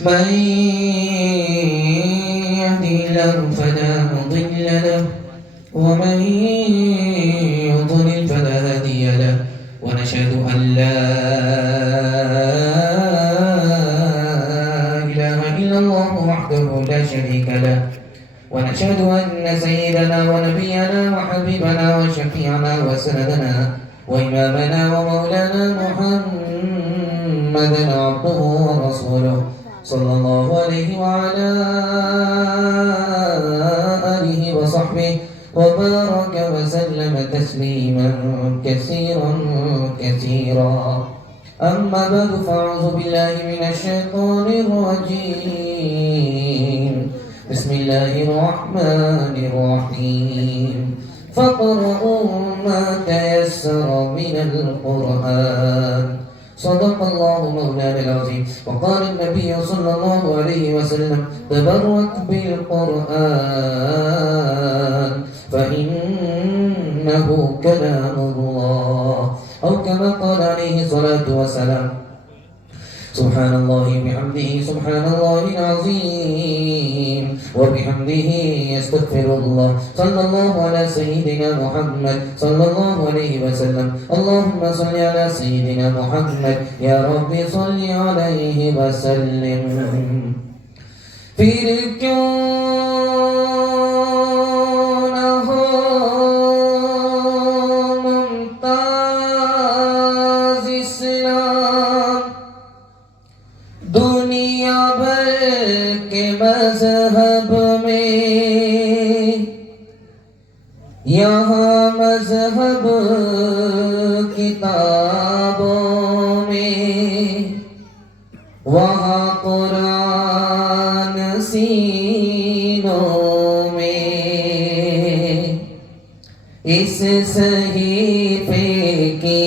من يهدي الله فلا مضل له ومن يضلل فلا هادي له ونشهد أن لا إله إلا الله وحده لا شريك له ونشهد أن سيدنا ونبينا وحبيبنا وشفيعنا وسندنا وإمامنا ومولانا محمدا عبده ورسوله صلى الله عليه وعلى آله وصحبه وبارك وسلم تسليما كثيرا كثيرا. أما بعد فأعوذ بالله من الشيطان الرجيم. بسم الله الرحمن الرحيم. فاقرؤوا ما تيسر من القرآن. صدق الله مولانا العظيم. وقال النبي صلى الله عليه وسلم تبرك بالقرآن فإنه كلام الله أو كما قال عليه الصلاة والسلام. سبحان الله وبحمده سبحان الله العظيم وبحمده يستغفر الله. صلى الله على سيدنا محمد صلى الله عليه وسلم. اللهم صل على سيدنا محمد يا رب صل عليه وسلم. پھر کیوں نہ ہو ممتاز اسلام دنیا بھر کے مذہب میں، یہاں مذہب کتابوں میں، وہاں قرآن سینوں میں. اس صحیفے کی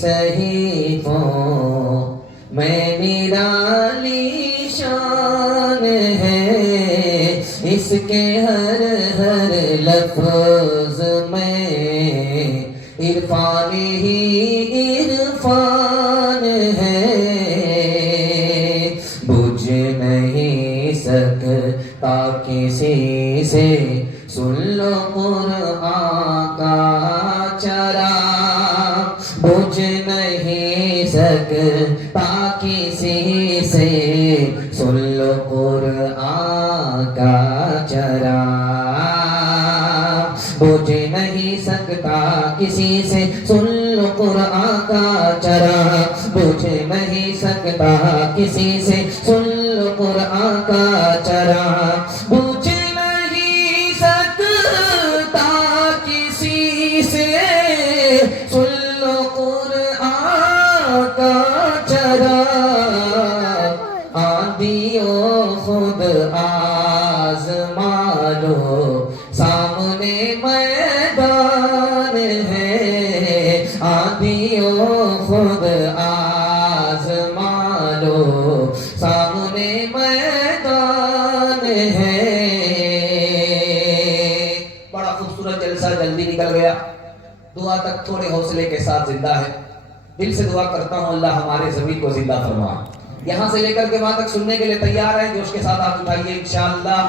صحیفوں میں نرالی شان ہے، اس کے ہر ہر لفظ میں عرفان ہی عرفان ہے. بجھ نہیں سکتا کسی سے سن لو قرآن کا چراغ. بجھ نہیں سکتا کسی سے سن لو قرآن کا چراغ. بجھ نہیں سکتا کسی سے سن لو قرآن کا چراغ. بجھ نہیں سکتا کسی سے سن لو قرآن کا چراغ. بجھ نہیں سکتا کسی سے سن لو قرآن کا چراغ. آندھیوں خود آزما لو سامنے میدان ہے. آندھیوں خود آزما لو سامنے میدان ہے. بڑا خوبصورت جلسہ جلدی نکل گیا. دعا تک تھوڑے حوصلے کے ساتھ زندہ ہے. دل سے دعا کرتا ہوں اللہ ہمارے ضمیر کو زندہ فرمائے. یہاں سے لے کر کے وہاں تک سننے کے لیے تیار ہیں؟ جوش کے ساتھ ہاتھ اٹھائیے انشاءاللہ.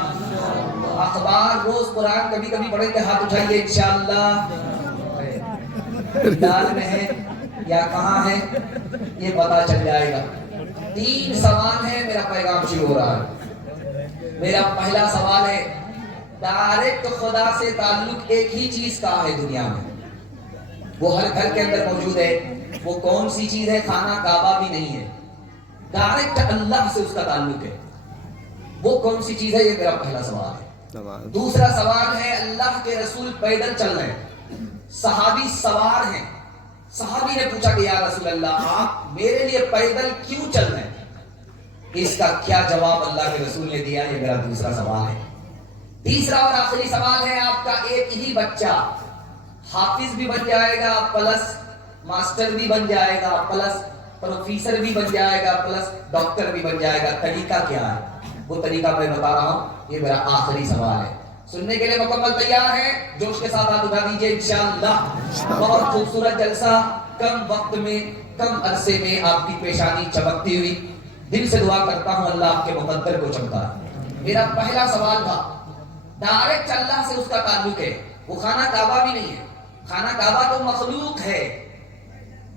اخبار روز قرآن کبھی کبھی پڑھیں گے، ہاتھ اٹھائیے انشاءاللہ. دال میں ہے یا کہاں ہے یہ پتا چل جائے گا. 3 سوال ہے، میرا پیغام شروع ہو رہا ہے. میرا پہلا سوال ہے، ڈائریکٹ خدا سے تعلق ایک ہی چیز کا ہے دنیا میں، وہ ہر گھر کے اندر موجود ہے. وہ کون سی چیز ہے؟ خانہ کعبہ بھی نہیں ہے، ڈائریکٹ اللہ سے اس کا تعلق ہے. وہ کون سی چیز ہے؟ یہ میرا پہلا سوال ہے. دوسرا سوال ہے، اللہ کے رسول پیدل چل رہے ہیں، صحابی سوار ہیں. صحابی نے پوچھا کہ یا رسول اللہ آپ میرے لیے پیدل کیوں چل رہے ہیں؟ اس کا کیا جواب اللہ کے رسول نے دیا؟ یہ میرا دوسرا سوال ہے. تیسرا اور آخری سوال ہے، آپ کا ایک ہی بچہ حافظ بھی بن جائے گا، پلس ماسٹر بھی بن جائے گا، پلس پروفیسر بھی بن جائے گا، پلس ڈاکٹر بھی بن جائے گا. طریقہ کیا ہے؟ وہ طریقہ میں بتا رہا ہوں. یہ میرا آخری سوال ہے. سننے کے لیے مکمل تیار ہیں؟ جوش کے ساتھ ہاتھ اٹھا دیجیے انشاءاللہ. بہت خوبصورت جلسہ، کم وقت میں کم عرصے میں آپ کی پیشانی چمکتی ہوئی. دل سے دعا کرتا ہوں اللہ آپ کے مقدر کو چمکائے۔ میرا پہلا سوال تھا، ڈائریکٹ اللہ سے اس کا تعلق ہے، وہ خانہ کعبہ بھی نہیں ہے، خانہ کعبہ تو مخلوق ہے،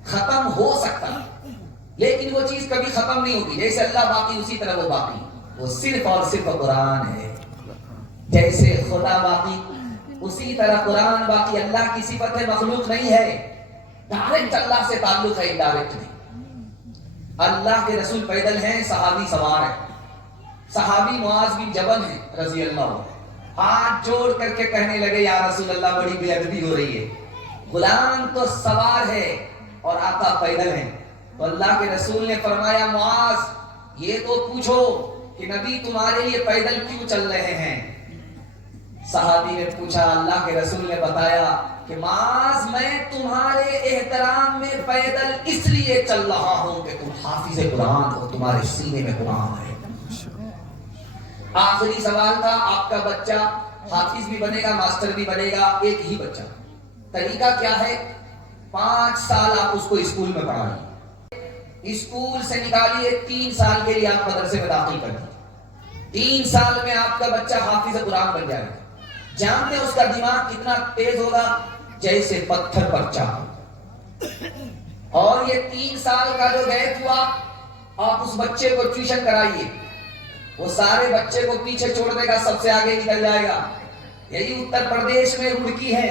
ختم ہو سکتا لیکن وہ چیز کبھی ختم نہیں ہوگی، جیسے اللہ باقی اسی طرح وہ باقی، وہ صرف اور صرف قرآن ہے، جیسے خدا باقی اسی طرح قرآن باقی، اللہ کی صفت ہے، مخلوق نہیں ہے، ڈائریکٹ اللہ سے تعلق ہے، انڈائریکٹ نہیں۔ اللہ کے رسول پیدل ہیں، صحابی سوار ہیں، صحابی معاذ بن جبل ہیں رضی اللہ عنہ، ہاتھ جوڑ کر کے کہنے لگے یا رسول اللہ بڑی بے ادبی ہو رہی ہے، غلام تو سوار ہے اور آقا پیدل ہیں۔ تو اللہ کے رسول نے فرمایا معاذ یہ تو پوچھو کہ نبی تمہارے لیے پیدل کیوں چل رہے ہیں؟ صحابی نے پوچھا، اللہ کے رسول نے بتایا کہ معاذ میں تمہارے احترام میں پیدل اس لیے چل رہا ہوں کہ تم حافظ قرآن ہو، تمہارے سینے میں قرآن ہے۔ آخری سوال تھا، آپ کا بچہ حافظ بھی بنے گا، ماسٹر بھی بنے گا، ایک ہی بچہ، طریقہ کیا ہے؟ 5 سال آپ اس کو اسکول میں پڑھائیں، اسکول سے نکالیے 3 سال کے لیے آپ مدرسے میں داخل کر دیجیے، 3 سال میں آپ کا بچہ حافظ قرآن بن جائے گا۔ جانتے اس کا دماغ کتنا تیز ہوگا؟ جیسے پتھر پر چاہو۔ اور یہ 3 سال کا جو گیپ ہوا، آپ اس بچے کو ٹیوشن کرائیے، وہ سارے بچے کو پیچھے چھوڑ دے گا، سب سے آگے نکل جائے گا۔ یہی اتر پردیش میں رڑکی ہے،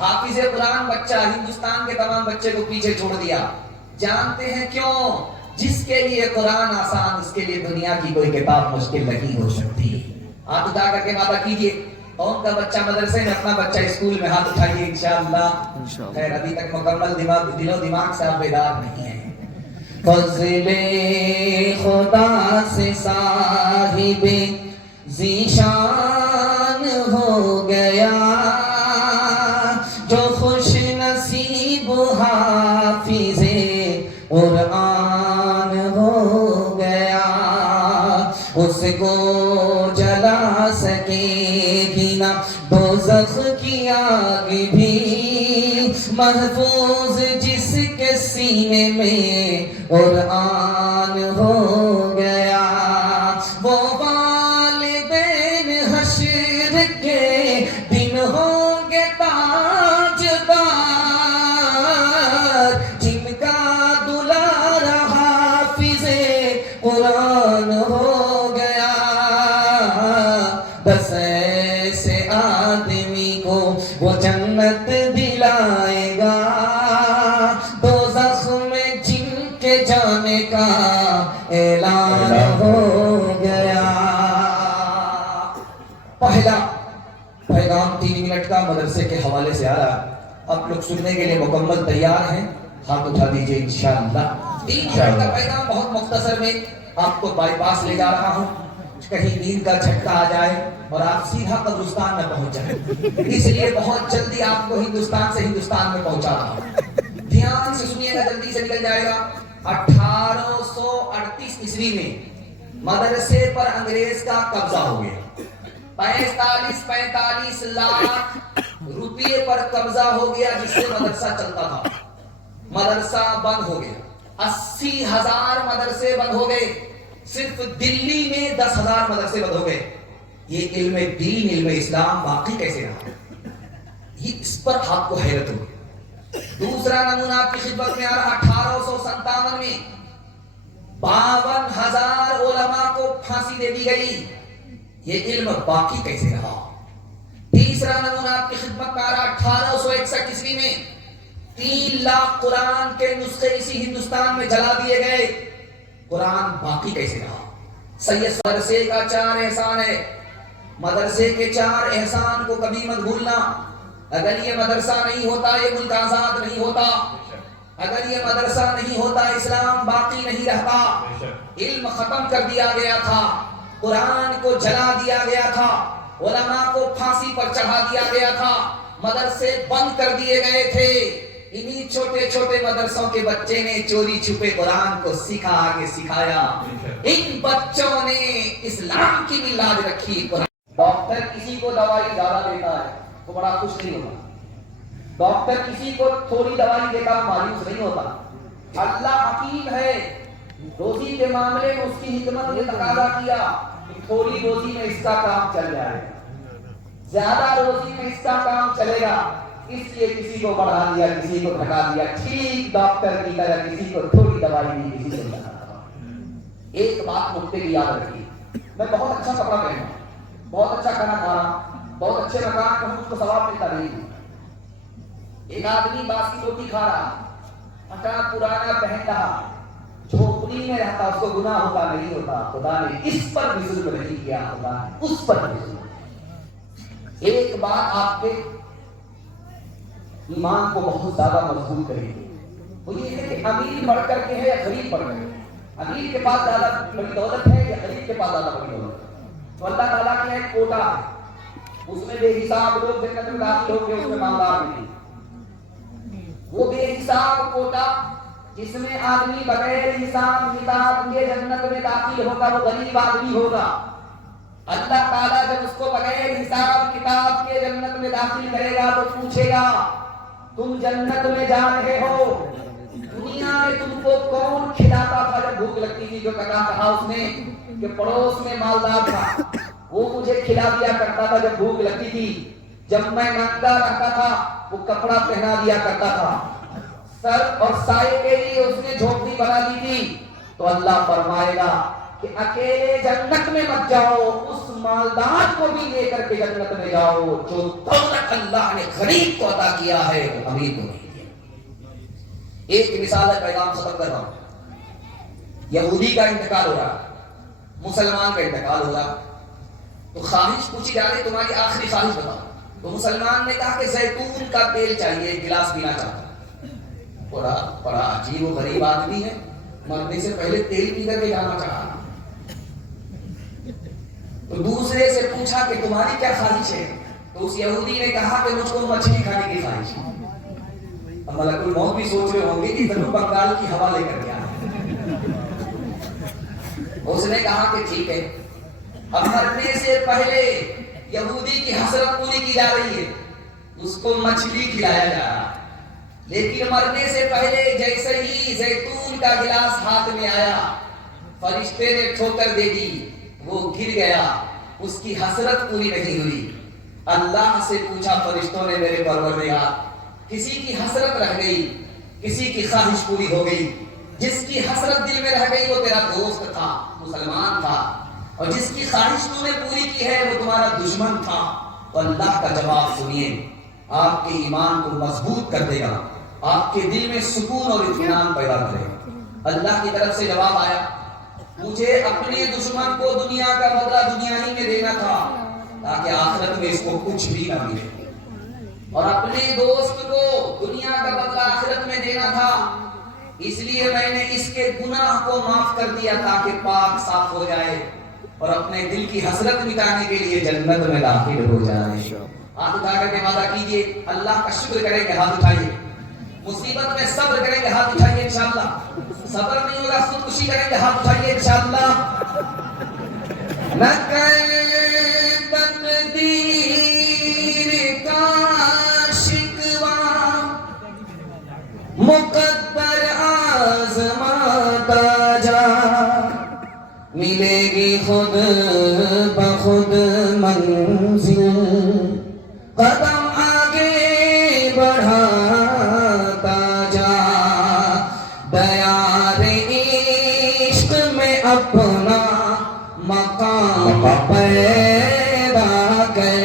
حافظ قرآن بچہ ہندوستان کے تمام بچے کو پیچھے چھوڑ دیا۔ جانتے ہیں کیوں؟ جس کے لیے قرآن آسان، اس کے لیے دنیا کی کوئی کتاب مشکل نہیں ہو سکتی۔ ہاتھ اٹھا کر کے وعدہ کیجئے، کون کا بچہ مدرسے میں، اپنا بچہ اسکول میں، ہاتھ اٹھائیے انشاءاللہ۔ خیر ابھی تک مکمل دل و دماغ سے آپ بیدار نہیں ہیں۔ فضل خدا سے صاحب ذیشان ہو گیا، جو خوش نصیب حافظ قرآن ہو گیا، اس کو جلا سکے گی نہ دوزخ کی آگ بھی، محفوظ جس کے سینے میں قرآن ہو گیا، وہ والدین حشر کے دن ہوں گے تاجدار، جن کا دلار حافظ قرآن ہو گیا۔ 10 ایسے آدمی کو وہ جنت دلائے گا، دوزخ میں جن کے جانے کا اعلان ہو گیا۔ پہلا پیغام 3 منٹ کا مدرسے کے حوالے سے آ رہا، آپ لوگ سننے کے لیے مکمل تیار ہیں؟ ہاتھ اٹھا دیجئے انشاءاللہ۔ 3 منٹ کا پیغام بہت مختصر میں آپ کو بائی پاس لے جا رہا ہوں، کہیں نیند کا جھٹکا آ جائے اور آپ سیدھا قبرستان میں پہنچ جائیں، اس لیے بہت جلدی آپ کو ہندوستان سے ہندوستان میں پہنچا رہا ہوں۔ دھیان سے سنیے گا، جلدی سے نکل جائے گا۔ 1838 عیسوی میں مدرسے پر انگریز کا قبضہ ہو گیا، 45 لاکھ روپے پر قبضہ ہو گیا، جس سے مدرسہ چلتا تھا، مدرسہ بند ہو گیا، 80,000 مدرسے بند ہو گئے، صرف دلی میں 10,000 مدرسے بند ہو گئے۔ یہ علم دین، علم اسلام باقی کیسے رہا؟ یہ اس پر آپ کو حیرت ہوگی۔ دوسرا نمونہ آپ کی خدمت میں آ رہا، 1857 میں 52,000 علماء کو پھانسی دے دی گئی، یہ علم باقی کیسے رہا؟ تیسرا نمونہ آپ کی خدمت میں آ رہا، 1861 عیسوی میں 3 لاکھ قرآن کے نسخے اسی ہندوستان میں جلا دیے گئے، قرآن باقی کیسے رہا؟ سید مدرسے کا 4 احسان ہے، مدرسے کے 4 احسان کو کبھی مت بھولنا۔ اگر یہ مدرسہ نہیں ہوتا یہ ملک آزاد نہیں ہوتا، اگر یہ مدرسہ نہیں ہوتا اسلام باقی نہیں رہتا۔ علم ختم کر دیا گیا تھا، قرآن کو جلا دیا گیا تھا، علماء کو پھانسی پر چڑھا دیا گیا تھا، مدرسے بند کر دیے گئے تھے۔ انہی چھوٹے چھوٹے مدرسوں کے بچے نے چوری چھپے قرآن کو سیکھا، آگے سکھایا۔ ان بچوں نے اسلام کی بھی لاج رکھی۔ ڈاکٹر کسی کو دوائی زیادہ دیتا ہے تو بڑا خوش نہیں ہوتا، ڈاکٹر کسی کو تھوڑی دوائی دیتا مایوس نہیں ہوتا۔ اللہ حکیم ہے، روزی کے معاملے میں اس کی حکمت نے تقاضا کیا کہ تھوڑی روزی میں اس کا کام چل جائے، زیادہ روزی میں اس کا کام چلے گا، اس لیے کسی کو بڑھا دیا، کسی کو گھٹا دیا، ٹھیک ڈاکٹر کی طرح کسی کو تھوڑی دوائی دی، کسی کو زیادہ دوائی۔ ایک بات نقطے کی یاد رکھیے، میں بہت اچھا کپڑا پہنا، بہت اچھا کھانا کھا رہا، بہت اچھے مکان میں ہوں، اس کو ثواب ملتا نہیں۔ ایک آدمی باسی روٹی کھا رہا، مکان پرانا پہن رہا، جھوپڑی میں رہتا، اس کو گناہ ہوتا نہیں ہوتا؟ خدا نے اس پر بھی ظلم نہیں کیا، خدا نے اس پر بھی ظلم۔ ایک بات آپ کے ایمان کو بہت زیادہ مضبوط کرے گی، وہ یہ ہے کہ امیر بڑھ کر کے ہے یا غریب بڑھ کر کے، امیر کے پاس زیادہ بڑی دولت ہے یا غریب کے پاس زیادہ بڑی دولت ہے؟ تو اللہ تعالیٰ کا ایک کوٹا ہے، اس میں بے حساب لوگ جنت میں داخل ہو کے اس میں مالدار نہیں، وہ بے حساب کوٹا جس میں آدمی بغیر حساب کتاب کے جنت میں داخل ہوگا وہ غریب آدمی ہوگا۔ اللہ تعالیٰ جب اس کو بغیر حساب کتاب کے جنت میں داخل کرے گا تو پوچھے گا تم جنت میں جا رہے ہو، دنیا میں تم کو کون کھلاتا تھا جب بھوک لگتی تھی؟ جو کہا اس نے کہ پڑوس میں مالدار تھا، وہ مجھے کھلا دیا کرتا تھا جب بھوک لگتی تھی، جب میں ننگا رہتا تھا وہ کپڑا پہنا دیا کرتا تھا، سر اور سائے کے لیے اس نے جھوپڑی بنا دی تھی۔ تو اللہ فرمائے گا کہ اکیلے جنت میں مت جاؤ، اس مالدار کو بھی لے کر کے جنت میں جاؤ جو دولت اللہ نے غریب کو عطا کیا ہے وہ امیر کو نہیں دیا۔ ایک مثال ہے، پیغام ختم کر رہا ہوں۔ یہودی کا انتقال ہو رہا، مسلمان کا انتقال ہو رہا، تو خواہش پوچھی جا رہی تمہاری آخری خواہش بتاؤ، تو مسلمان نے کہا کہ زیتون کا تیل چاہیے، ایک گلاس پینا چاہتا۔ بڑا عجیب و غریب آدمی ہے، مرنے سے پہلے تیل پی کر کے جانا چاہا۔ تو دوسرے سے پوچھا کہ تمہاری کیا خواہش ہے؟ تو اس یہودی نے کہا کہ مجھ کو مچھلی کھانے کی خواہش ہے۔ اب ملک الموت بھی سوچ رہے ہوں گے کہ ضرور بنگال کی ہوا لے کر کے آئے۔ اس نے کہا کہ ٹھیک ہے، اب مرنے سے پہلے یہودی کی حسرت پوری کی جا رہی ہے، اس کو مچھلی کھلایا جا رہا ہے، لیکن مرنے سے پہلے جیسے ہی زیتون کا گلاس ہاتھ میں آیا، فرشتے نے ٹھوکر دے دی، وہ گر گیا، اس کی حسرت پوری نہیں ہوئی۔ اللہ سے پوچھا فرشتوں نے، میرے پروردگار، کسی کی حسرت رہ گئی، کسی کی خواہش پوری ہو گئی، جس کی حسرت دل میں رہ گئی وہ تیرا دوست تھا، مسلمان تھا، اور جس کی خواہش تو نے پوری کی ہے وہ تمہارا دشمن تھا۔ تو اللہ کا جواب سنیے، آپ کے ایمان کو مضبوط کر دے گا، آپ کے دل میں سکون اور اطمینان پیدا کرے گا۔ اللہ کی طرف سے جواب آیا، مجھے اپنے دشمن کو دنیا کا بدلہ دنیا ہی میں دینا تھا تاکہ آخرت میں اس کو کچھ بھی نہ ملے، اور اپنے دوست کو دنیا کا بدلہ آخرت میں دینا تھا، اس لیے میں نے اس کے گناہ کو معاف کر دیا تاکہ پاک صاف ہو جائے اور اپنے دل کی حسرت مٹانے کے لیے جنت میں داخل ہو جائے۔ ہاتھ اٹھا کر کے وعدہ کیجئے، اللہ کا شکر کریں گے، ہاتھ اٹھائیے، مصیبت میں صبر کریں گے، ہاتھ اٹھائیے انشاءاللہ، صبر نہیں ہوگا خودکشی کریں گے، ہاتھ اٹھائیے انشاءاللہ۔ نہ تقدیر کا شکوہ مقدر آزماتا جا، ملے گی خود بخود منزل، قدم آگے بڑھاتا جا، دیار عشق میں اپنا مقام پیدا کر،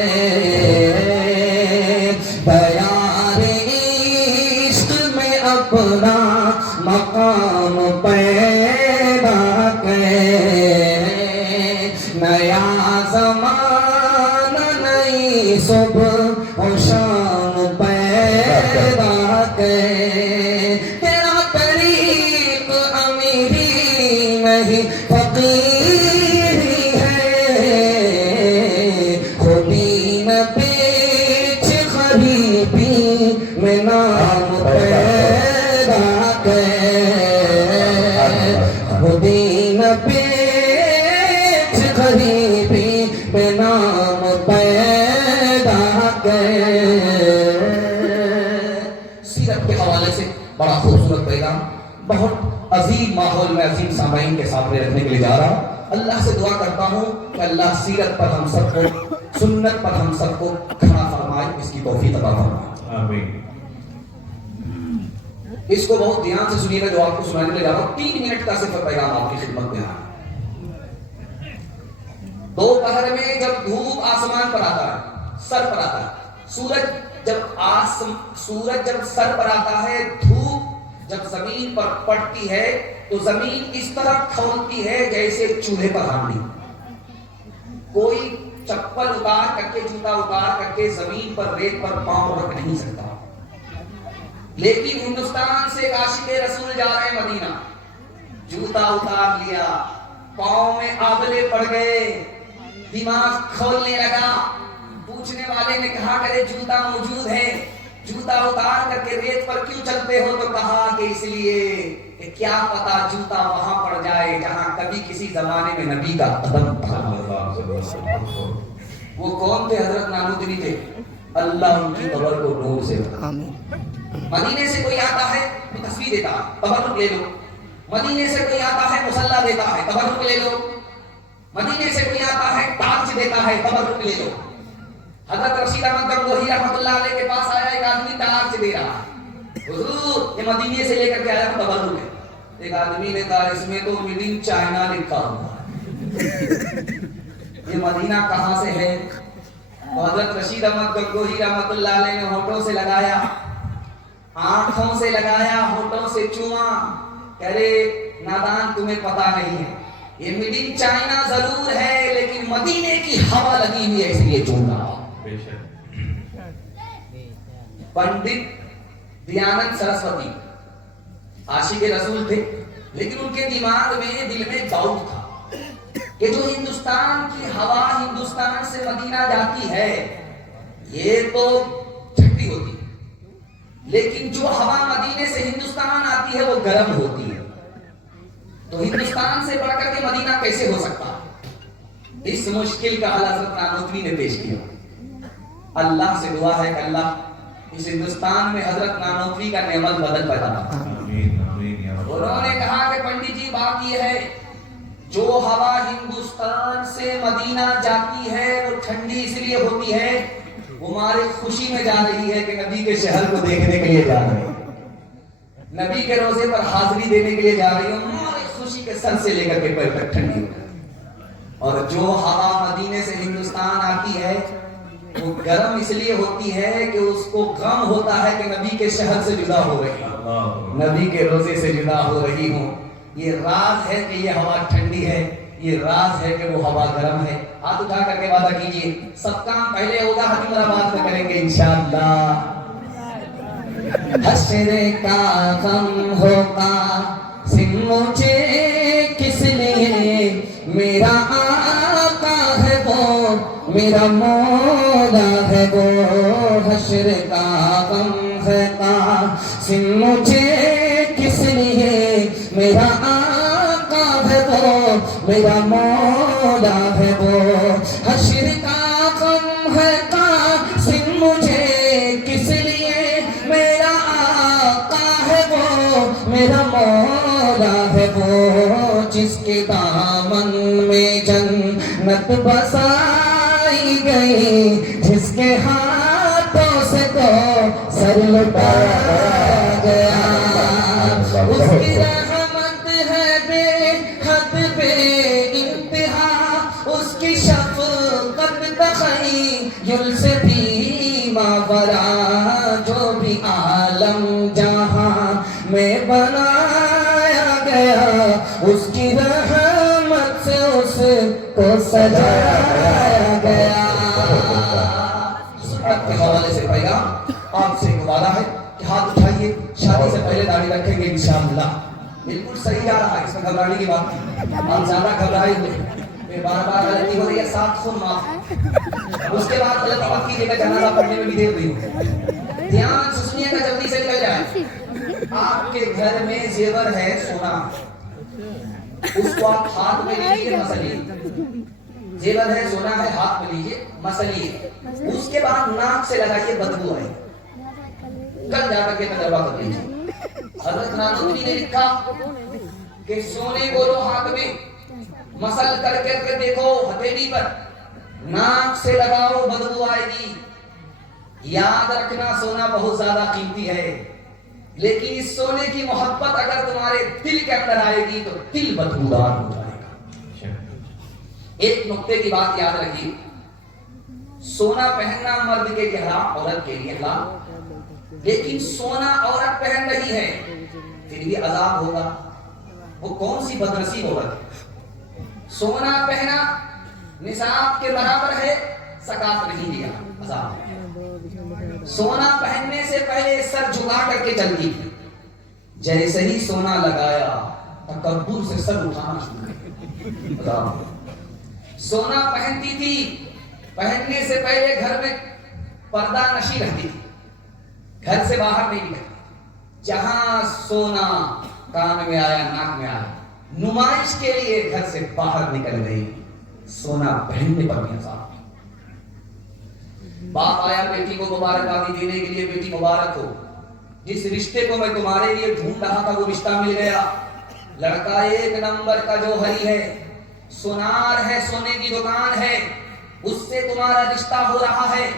دیار عشق میں اپنا مقام پیدا کر، نیا زمانہ نئی صبح و شام پیدا کر، تیرا طریق امیری نہیں فقیری ہے، خودی نہ بیچ غریبی میں نام پیدا کر، خودی نہ بیچ غریبی میں نام پیدا کر۔ سیرت کے حوالے سے بڑا خوبصورت پیغام، بہت عظیم ماحول میں عظیم سامعین کے سامنے رکھنے کے لیے جا رہا ہوں. اللہ سے دعا کرتا ہوں کہ اللہ سیرت پر ہم سب کو، سنت پر ہم سب کو کھڑا فرمائے، اس کی توفیق عطا فرمائے. آمین. اس کو بہت دھیان سے سنیے گا جو آپ کو سنانے کے لیے جا رہا ہوں. 3 منٹ کا صرف پیغام آپ کی خدمت میں آیا. دوپہر میں جب دھوپ آسمان پر آتا ہے، سر پر آتا ہے، سورج جب سر پر آتا ہے، دھوپ جب زمین پر پڑتی ہے تو زمین اس طرح کھولتی ہے جیسے چولہے پر ہانڈی. کوئی چپل اتار کر کے، جوتا اتار کر کے زمین پر، ریت پر پاؤں رکھ نہیں سکتا. لیکن ہندوستان سے عاشق رسول جا رہے ہیں مدینہ، جوتا اتار لیا، پاؤں میں آبلے پڑ گئے، دماغ کھولنے لگا. پوچھنے والے نے کہا کہ جوتا موجود ہے، جوتا اتار کر کے ریت پر کیوں چلتے ہو؟ تو کہا کہ اس لیے کہ کیا پتا جوتا وہاں پڑ جائے جہاں کبھی کسی زمانے میں نبی کا قدم تھا. وہ کون تھے؟ حضرت نانوتری تھے. اللہ ان کی قبر کو نور سے بنا. مدینے سے کوئی آتا ہے تو تصویر دیتا ہے، تبرک لے لو. مدینے سے کوئی آتا ہے مصلی دیتا ہے، تبرک لے لو. مدینے سے کوئی آتا ہے تاج دیتا ہے، تبرک لے لو. حضرت رشید احمد گنگوہی رحمۃ اللہ علیہ کے پاس آیا ایک آدمی تاج دے رہا ہے. حضور یہ مدینے سے لے کر کے آیا ہوں، تبرک ہے. ایک آدمی نے کہا اس میں تو میڈ ان چائنا لکھا ہوا ہے، یہ مدینہ کہاں سے ہے؟ حضرت رشید احمد گنگوہی رحمۃ اللہ علیہ نے ہونٹوں سے لگایا، آنکھوں سے لگایا، ہونٹوں سے چوما. کہہ رے نادان تمہیں پتا نہیں ہے، یہ میڈ ان چائنا ضرور ہے لیکن مدینے کی ہوا لگی ہوئی ہے اس لیے چوم رہا. پنڈت دیانند سرسوتی عاشق رسول تھے، لیکن ان کے دماغ میں، دل میں ڈاؤٹ تھا کہ جو ہندوستان کی ہوا ہندوستان سے مدینہ جاتی ہے یہ تو ٹھنڈی ہوتی ہے، لیکن جو ہوا مدینے سے ہندوستان آتی ہے وہ گرم ہوتی ہے. تو ہندوستان سے بڑھ کر کے مدینہ کیسے ہو سکتا؟ اس مشکل کا حل حضرت نانوتری نے پیش کیا. اللہ سے دعا ہے کہ اللہ اس ہندوستان میں حضرت نانوتری کا نعمت بدل پیدا کرے. انہوں نے کہا کہ پنڈت جی بات یہ ہے، جو ہوا ہندوستان سے مدینہ جاتی ہے وہ ٹھنڈی اس لیے ہوتی ہے، وہ ہمارے خوشی میں جا رہی ہے کہ نبی کے شہر کو دیکھنے کے لیے جا رہے ہیں، نبی کے روزے پر حاضری دینے کے لیے جا رہی ہوں. ہماری خوشی کے سر سے لے کر کے پیر تک ٹھنڈی ہو جائے. اور جو ہوا مدینے سے ہندوستان آتی ہے وہ گرم اس لیے ہوتی ہے کہ اس کو غم ہوتا ہے کہ نبی کے شہر سے جدا ہو رہی ہوں، نبی کے روزے سے جدا ہو رہی ہوں. یہ راز ہے کہ یہ ہوا ٹھنڈی ہے، یہ راز ہے کہ وہ ہوا گرم ہے. ہاتھ اٹھا کر کے وعدہ کیجئے، سب کام پہلے ہوگا، حکیم آباد میں کریں گے انشاءاللہ. حشر کا غم ہوگا سن مجھے کس لیے، میرا آقا ہے وہ، میرا مولا ہے وہ. حشر کا غم ہے قاسم مجھے کس لیے، میرا آقا ہے وہ، میرا مولا ہے وہ. حشر کا غم ہے قاسم مجھے کس لیے، میرا آقا ہے وہ، میرا مولا ہے وہ. جس کے دامن میں جنت بسائی گئی، جس کے ہاتھوں سے تو سر لٹایا گیا، اس کی رحمت ہے بے حد بے انتہا، اس کی شفقت تخیل سے بھی ماورا. جو بھی عالم جہاں میں بنایا گیا، اس کی رحمت سے اس کو سجایا گیا. سنت کے حوالے سے پیغام آپ سے ایک وعدہ ہے کہ ہاتھ اٹھائیے، شادی سے پہلے داڑھی رکھیں گے انشاءاللہ. بالکل صحیح جا رہا ہے، اس میں گھبرانے کی بات نہیں. آپ زیادہ گھبرائے ہوئے، بار بار غلطی ہو رہی ہے، 7 خون معاف. اس کے بعد غلط بات کیجیے گا، جنازہ پڑھنے میں بھی دیر ہوئی ہو. دھیان سے سنیے گا، جلدی سے نکل جائے. آپ کے گھر میں زیور ہے سونا، اس کو آپ ہاتھ میں لیجیے مسلیے. زیور ہے سونا ہے، ہاتھ میں لیجیے مسلیے. اس کے بعد ناک سے لگائیے، بدبو آئے. کل جا کر کے تجربہ کر لیجیے. حضرت نانوتری نے لکھا کہ سونے کو لو ہاتھ میں، مسل کر کے دیکھو ہتھیلی پر، ناک سے لگاؤ بدبو آئے گی۔ یاد رکھنا سونا بہت زیادہ قیمتی ہے، لیکن اس سونے کی محبت اگر تمہارے دل کے اندر آئے گی تو دل بدبودار ہو جائے گا۔ ایک نقطے کی بات یاد رکھیے، سونا پہننا مرد کے لیے حرام، عورت کے لیے حلال، لیکن سونا عورت پہن رہی ہے پھر بھی عذاب ہوگا۔ وہ کون سی بدنصیب عورت ہے؟ سونا پہنا نصاب کے برابر ہے، زکات نہیں دیا، عذاب ہے۔ سونا پہننے سے پہلے سر جھکا کر کے چلتی تھی، جیسے ہی سونا لگایا تکبر سے سر اٹھانا شروع کر۔ سونا پہنتی تھی، پہننے سے پہلے گھر میں پردہ نشی رہتی تھی، گھر سے باہر نہیں نکلتی۔ جہاں سونا کان میں آیا، ناک میں آیا، نمائش کے لیے گھر سے باہر نکل گئی۔ سونا پہننے پر بھی عذاب۔ باپ آیا بیٹی کو مبارکبادی دینے کے لیے، بیٹی مبارک ہو، جس رشتے کو میں تمہارے لیے ڈھونڈ رہا تھا وہ رشتہ مل گیا۔ لڑکا ایک نمبر کا جوہری ہے، سونار ہے، سونے کی دکان ہے، اس سے تمہارا رشتہ ہو رہا ہے۔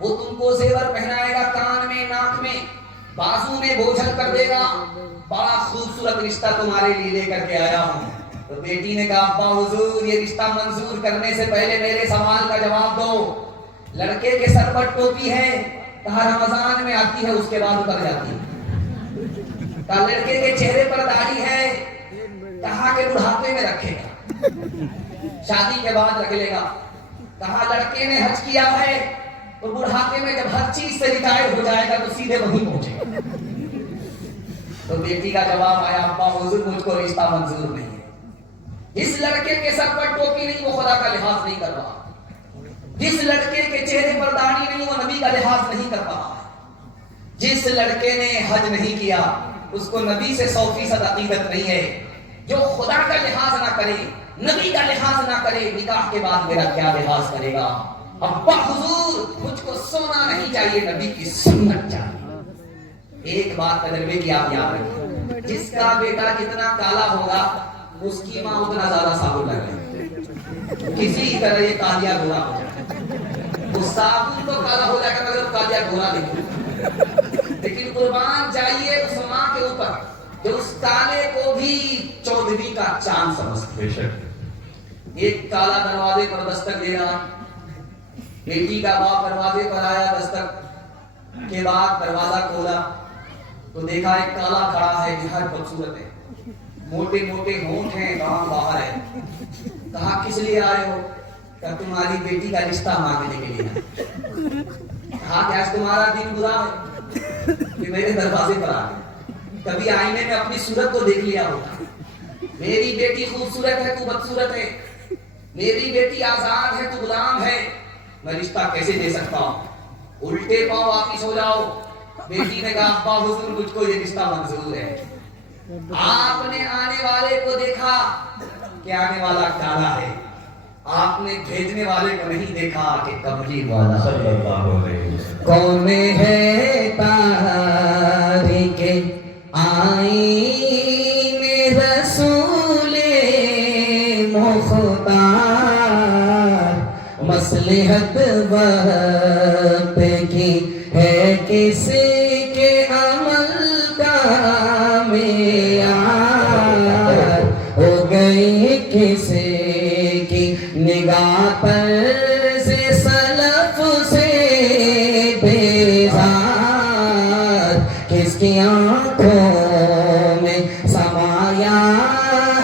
وہ تم کو زیور پہنائے گا، کان میں، ناک میں، بازو میں بوجھل کر دے گا۔ بڑا خوبصورت رشتہ تمہارے لیے لے کر کے آیا ہوں۔ تو بیٹی نے کہا ابا حضور یہ رشتہ منظور کرنے سے پہلے میرے سوال کا جواب دو۔ لڑکے کے سر پر ٹوپی ہے، کہا رمضان میں آتی ہے اس کے بعد اتر جاتی ہے۔ کہا لڑکے کے چہرے پر داڑھی ہے، کہا کہ بڑھاپے میں رکھے گا، شادی کے بعد رکھ لے گا۔ کہا لڑکے نے حج کیا ہے تو بڑھاپے میں جب ہر چیز سے ریٹائر ہو جائے گا تو سیدھے وہیں پہنچے گا۔ تو بیٹی کا جواب آیا ابا حضور مجھ کو رشتہ منظور نہیں ہے۔ اس لڑکے کے سر پر ٹوپی نہیں، وہ خدا کا لحاظ نہیں کر رہا۔ جس لڑکے کے چہرے پر داڑھی نہیں، وہ نبی کا لحاظ نہیں کر رہا ہے۔ جس لڑکے نے حج نہیں کیا اس کو نبی سے 100% عقیدت نہیں ہے۔ جو خدا کا لحاظ نہ کرے، نبی کا لحاظ نہ کرے، نکاح کے بعد میرا کیا لحاظ کرے گا؟ ابا حضور مجھ کو سونا نہیں چاہیے، نبی کی سنت چاہیے۔ ایک بات تجربے کی آپ یاد رکھیں، جس کا بیٹا جتنا کالا ہوگا اس کی ماں اتنا زیادہ صابن لگائے، کسی طرح یہ کالیا گورا ہو جائے۔ وہ صابن تو کالا ہو جائے گا مگر کالیا گورا نہیں ہوگا۔ لیکن قربان جائیے اس ماں کے اوپر جو اس کالے کو بھی چودھری کا چاند سمجھتے ہیں۔ ایک کالا دروازے پر دستک دے رہا، بیٹی کا باپ دروازے پر آیا، دستک کے بعد دروازہ کھولا تو دیکھا ایک کالا کھڑا ہے، نہایت خوبصورت ہے، موٹے موٹے ہونٹ ہیں، کام باہر ہے۔ کہا کس لیے آئے ہو؟ کہ تمہاری بیٹی کا رشتہ مانگنے کے لیے۔ کہا کہ آج تمہارا دن برا ہے کہ میرے دروازے پر آ گئے، کبھی آئینے میں اپنی صورت کو دیکھ لیا ہوتا۔ میری بیٹی خوبصورت ہے، تو بدصورت ہے، میری بیٹی آزاد ہے، تو غلام ہے، میں رشتہ کیسے دے سکتا ہوں؟ الٹے پاؤں واپس ہو جاؤ۔ بیٹی نے کہا ابا حضور مجھ کو یہ رشتہ منظور ہے۔ آپ نے آنے والے کو دیکھا کہ آنے والا کالا ہے، آپ نے بھیجنے والے کو نہیں دیکھا کہ کملی والا صلی اللہ علیہ وسلم۔ کون ہے تاریک آئین رسول مختار، مصلحت وقت کی ہے کسی کے عمل کا معیار، ہو گئی کسی کی نگاہ پر سے سلف سے بیزار، کس کی آنکھوں میں سمایا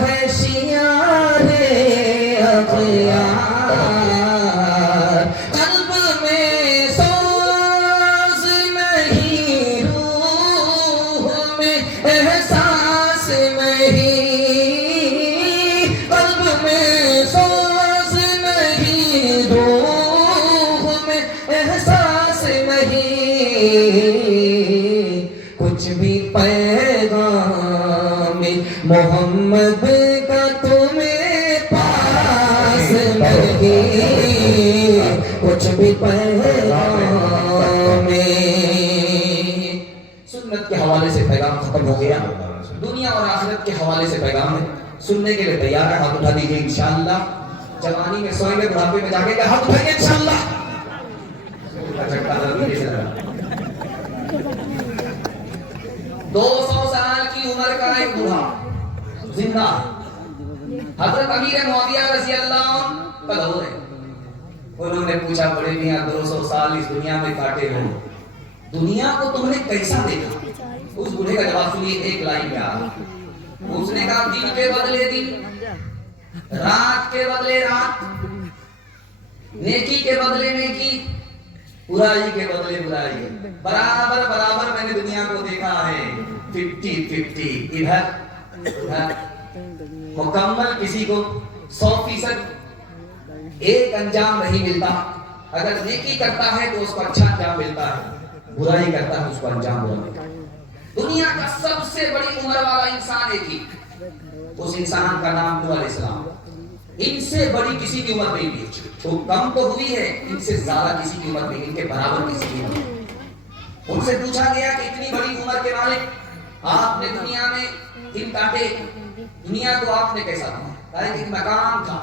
ہے شیار اغیار، قلب میں سوز نہیں، روح میں احساس نہیں، قلب میں سوز نہیں، روح میں احساس نہیں، کچھ بھی پیغام محمد کا تمہیں پاس نہیں، کچھ بھی پیغام۔ سنت کے حوالے سے پیغام ختم ہو گیا۔ دنیا اور آخرت کے حوالے سے پیغام ہے. سننے کے لیے تیار ہے؟ ہاتھ اٹھا دیجیے. انشاءاللہ جوانی میں سوئیں گے, بڑھاپے میں جا کے ہاتھ اٹھائیے انشاءاللہ. دو 200 سال کی عمر کا ایک بوڑھا زندہ, حضرت امیر معاویہ رضی اللہ عنہ کا دور ہے. انہوں نے پوچھا, بڑے میاں 200 سال اس دنیا میں کاٹے ہو, دنیا کو تم نے کیسا دیکھا؟ اس بوڑھے کا جواب سنیے, ایک لائن میں آ رہا. اس نے کہا, دن کے بدلے دن, رات کے بدلے رات, نیکی کے بدلے نیکی, برائی کے بدلے برائی. برابر برابر میں نے دنیا کو دیکھا ہے, 50-50, ادھر ادھر. مکمل کسی کو 100% ایک انجام نہیں ملتا. اگر نیکی کرتا ہے تو اس کو اچھا انجام ملتا ہے, برائی کرتا ہے اس کو انجام برا ملتا ہے. دنیا کا سب سے بڑی عمر والا انسان ایک ہی, اس انسان کا نام نوح علیہ السلام. ان سے بڑی کسی کی عمر نہیں ہوئی, تو کم تو ہوئی ہے, ان سے زیادہ کسی کی عمر نہیں, ان کے برابر کسی کی عمر نہیں. ان سے پوچھا گیا کہ اتنی بڑی عمر کے مالک آپ نے دنیا میں دن کاٹے, دنیا کو آپ نے کیسا بنایا؟ کہا کہ ایک مقام تھا,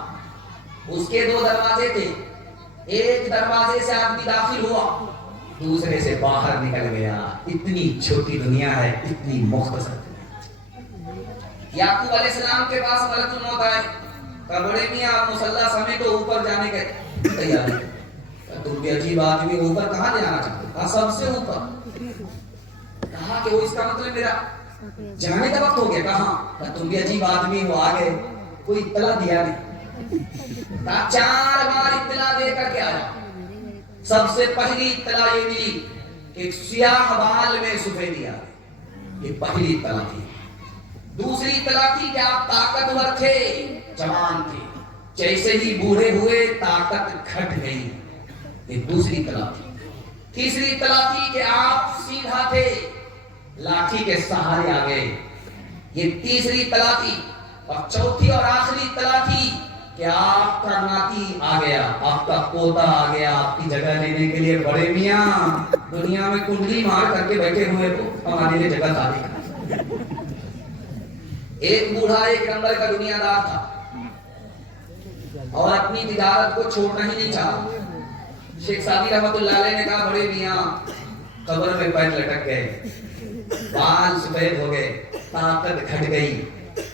اس کے 2 دروازے تھے, ایک دروازے سے آدمی داخل ہوا, دوسرے سے باہر نکل گیا. اتنی چھوٹی دنیا ہے, اتنی مختصر دنیا. یعقوب علیہ السلام کے پاس ملک الموت آئے, کہا بڑے میاں آپ مصلی سمیت تو اوپر جانے کے تیار ہیں. تم بھی عجیب آدمی, اوپر کہاں جانا چاہتے؟ کہا سب سے اوپر. کہا کہ وہ اس کا مطلب میرا جانے کا وقت ہو گیا. کہاں؟ تم بھی عجیب آدمی ہو, آگے کوئی اطلاع دیا نہیں. 4 بار اطلاع دے کر کے آیا. سب سے پہلی اطلاع یہ ملی کہ سیاہ بال میں سفیدی آ گئی, یہ پہلی اطلاع تھی. دوسری اطلاع تھی کہ آپ طاقتور تھے, جوان تھے, جیسے ہی بوڑھے ہوئے طاقت گھٹ گئی, یہ دوسری اطلاع تھی. تیسری اطلاع تھی کہ آپ سیدھا تھے, لاٹھی کے سہارے آ گئے, یہ تیسری اطلاع تھی. اور چوتھی اور آخری اطلاع تھی کہ آپ کا ناتی آ گیا, آپ کا پوتا آ گیا آپ کی جگہ لینے کے لیے. بڑے میاں دنیا میں کنڈلی مار کر کے بیٹھے ہوئے تو ہمارے لیے جگہ خالی کر. ایک بوڑھا ایک نمبر کا دنیا دار تھا اور اپنی تجارت کو چھوڑنا ہی نہیں چاہا. شیخ سعدی رحمۃ اللہ علیہ نے کہا, بڑے میاں قبر میں پیر لٹک گئے, بال سفید ہو گئے, طاقت گھٹ گئی,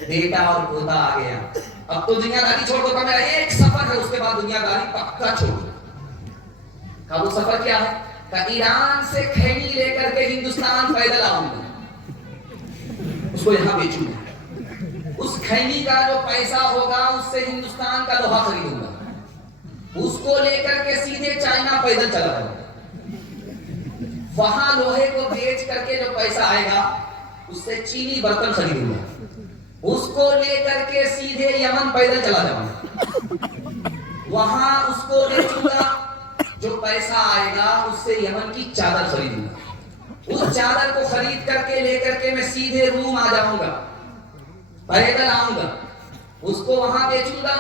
بیٹا اور پوتا آ گیا, اب تو دنیا داری چھوڑ دو. کہ میرا ایک سفر ہے, اس کے بعد دنیا داری پکا چھوڑ دو. کہ وہ سفر کیا ہے؟ کہ ایران سے کھینی لے کر کے ہندوستان پیدل آؤں گا, اس کو یہاں بیچوں گا, اس کھینی کا جو پیسہ ہوگا اس سے ہندوستان کا لوہا خریدوں گا, اس کو لے کر کے سیدھے چائنا پیدل چلا جاؤں گا, وہاں لوہے کو بیچ کر کے جو پیسہ آئے گا اس سے چینی برتن خریدوں گا, اس کو لے کر کے سیدھے یمن پیدل چلا جاؤں گا, وہاں اس کو بیچوں گا, جو پیسہ آئے گا اس سے یمن کی چادر خریدوں گا, اس چادر کو خرید کر کے لے کر کے میں سیدھے روم آ جاؤں گا, پیدل آؤں گا, اس کو وہاں بیچوں گا,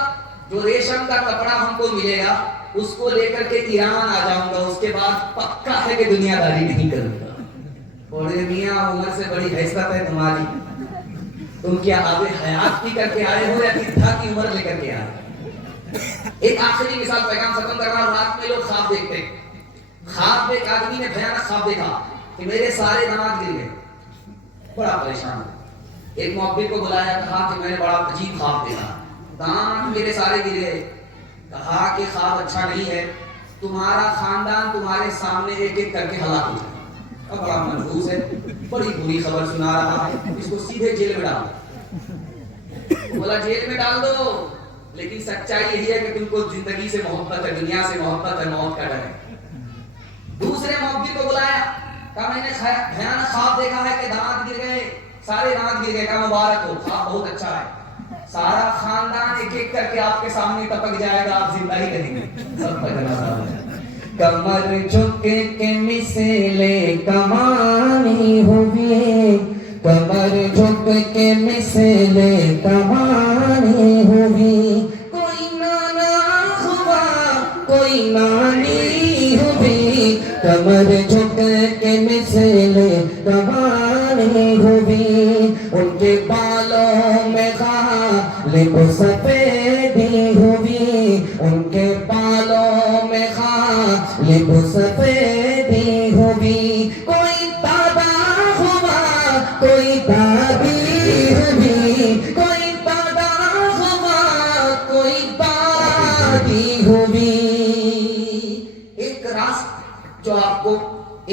جو ریشم کا کپڑا ہم کو ملے گا اس کو لے کر کے ایران آ جاؤں گا. اس کے بعد پکا ہے کہ دنیا داری نہیں کروں گا. بڑے میاں عمر سے بڑی حیثیت ہے تمہاری, تم کیا آب حیات کی کر کے آئے ہو یا کتھا کی عمر لے کر کے آئے؟ ایک آخری مثال پیغام ختم کر رہا ہوں. رات میں لوگ خواب دیکھتے, خواب میں ایک آدمی نے بھیانک خواب دیکھا کہ میرے سارے دانت گر گئے, بڑا پریشان. ایک محبت کو بلایا, کہا کہ میں نے بڑا عجیب خواب دیکھا, دانت میرے سارے گر گئے. کہا کہ خواب اچھا نہیں ہے, تمہارا خاندان تمہارے سامنے ایک ایک کر کے ہلاک ہو جائے. اب بڑا منحوس ہے, بڑی بری خبر سنا رہا ہے, اس کو سیدھے جیل میں ڈال دو. بولا جیل میں ڈال دو, لیکن سچائی یہی ہے کہ تم کو زندگی سے محبت ہے, دنیا سے محبت ہے, موت کا ڈر ہے. دوسرے محبت کو بلایا, کہا میں نے بھیانک خواب دیکھا ہے کہ دانت گر گئے, سارے دانت گر گئے. کہا مبارک ہو, خواب بہت اچھا ہے, سارا خاندان ایک ایک کر کے آپ کے سامنے ٹپک جائے گا, آپ زندہ ہی رہیں گے. سب کا جنازہ ہو جائے. کمر جھک کے مثلے کمانی ہوئی, کمر جھک کے مثلے کمانی ہوئی, کوئی نانا ہوا کوئی نانی ہوئی, کمر جھک کے مثلے کمانی ہوئی. ان کے جو آپ کو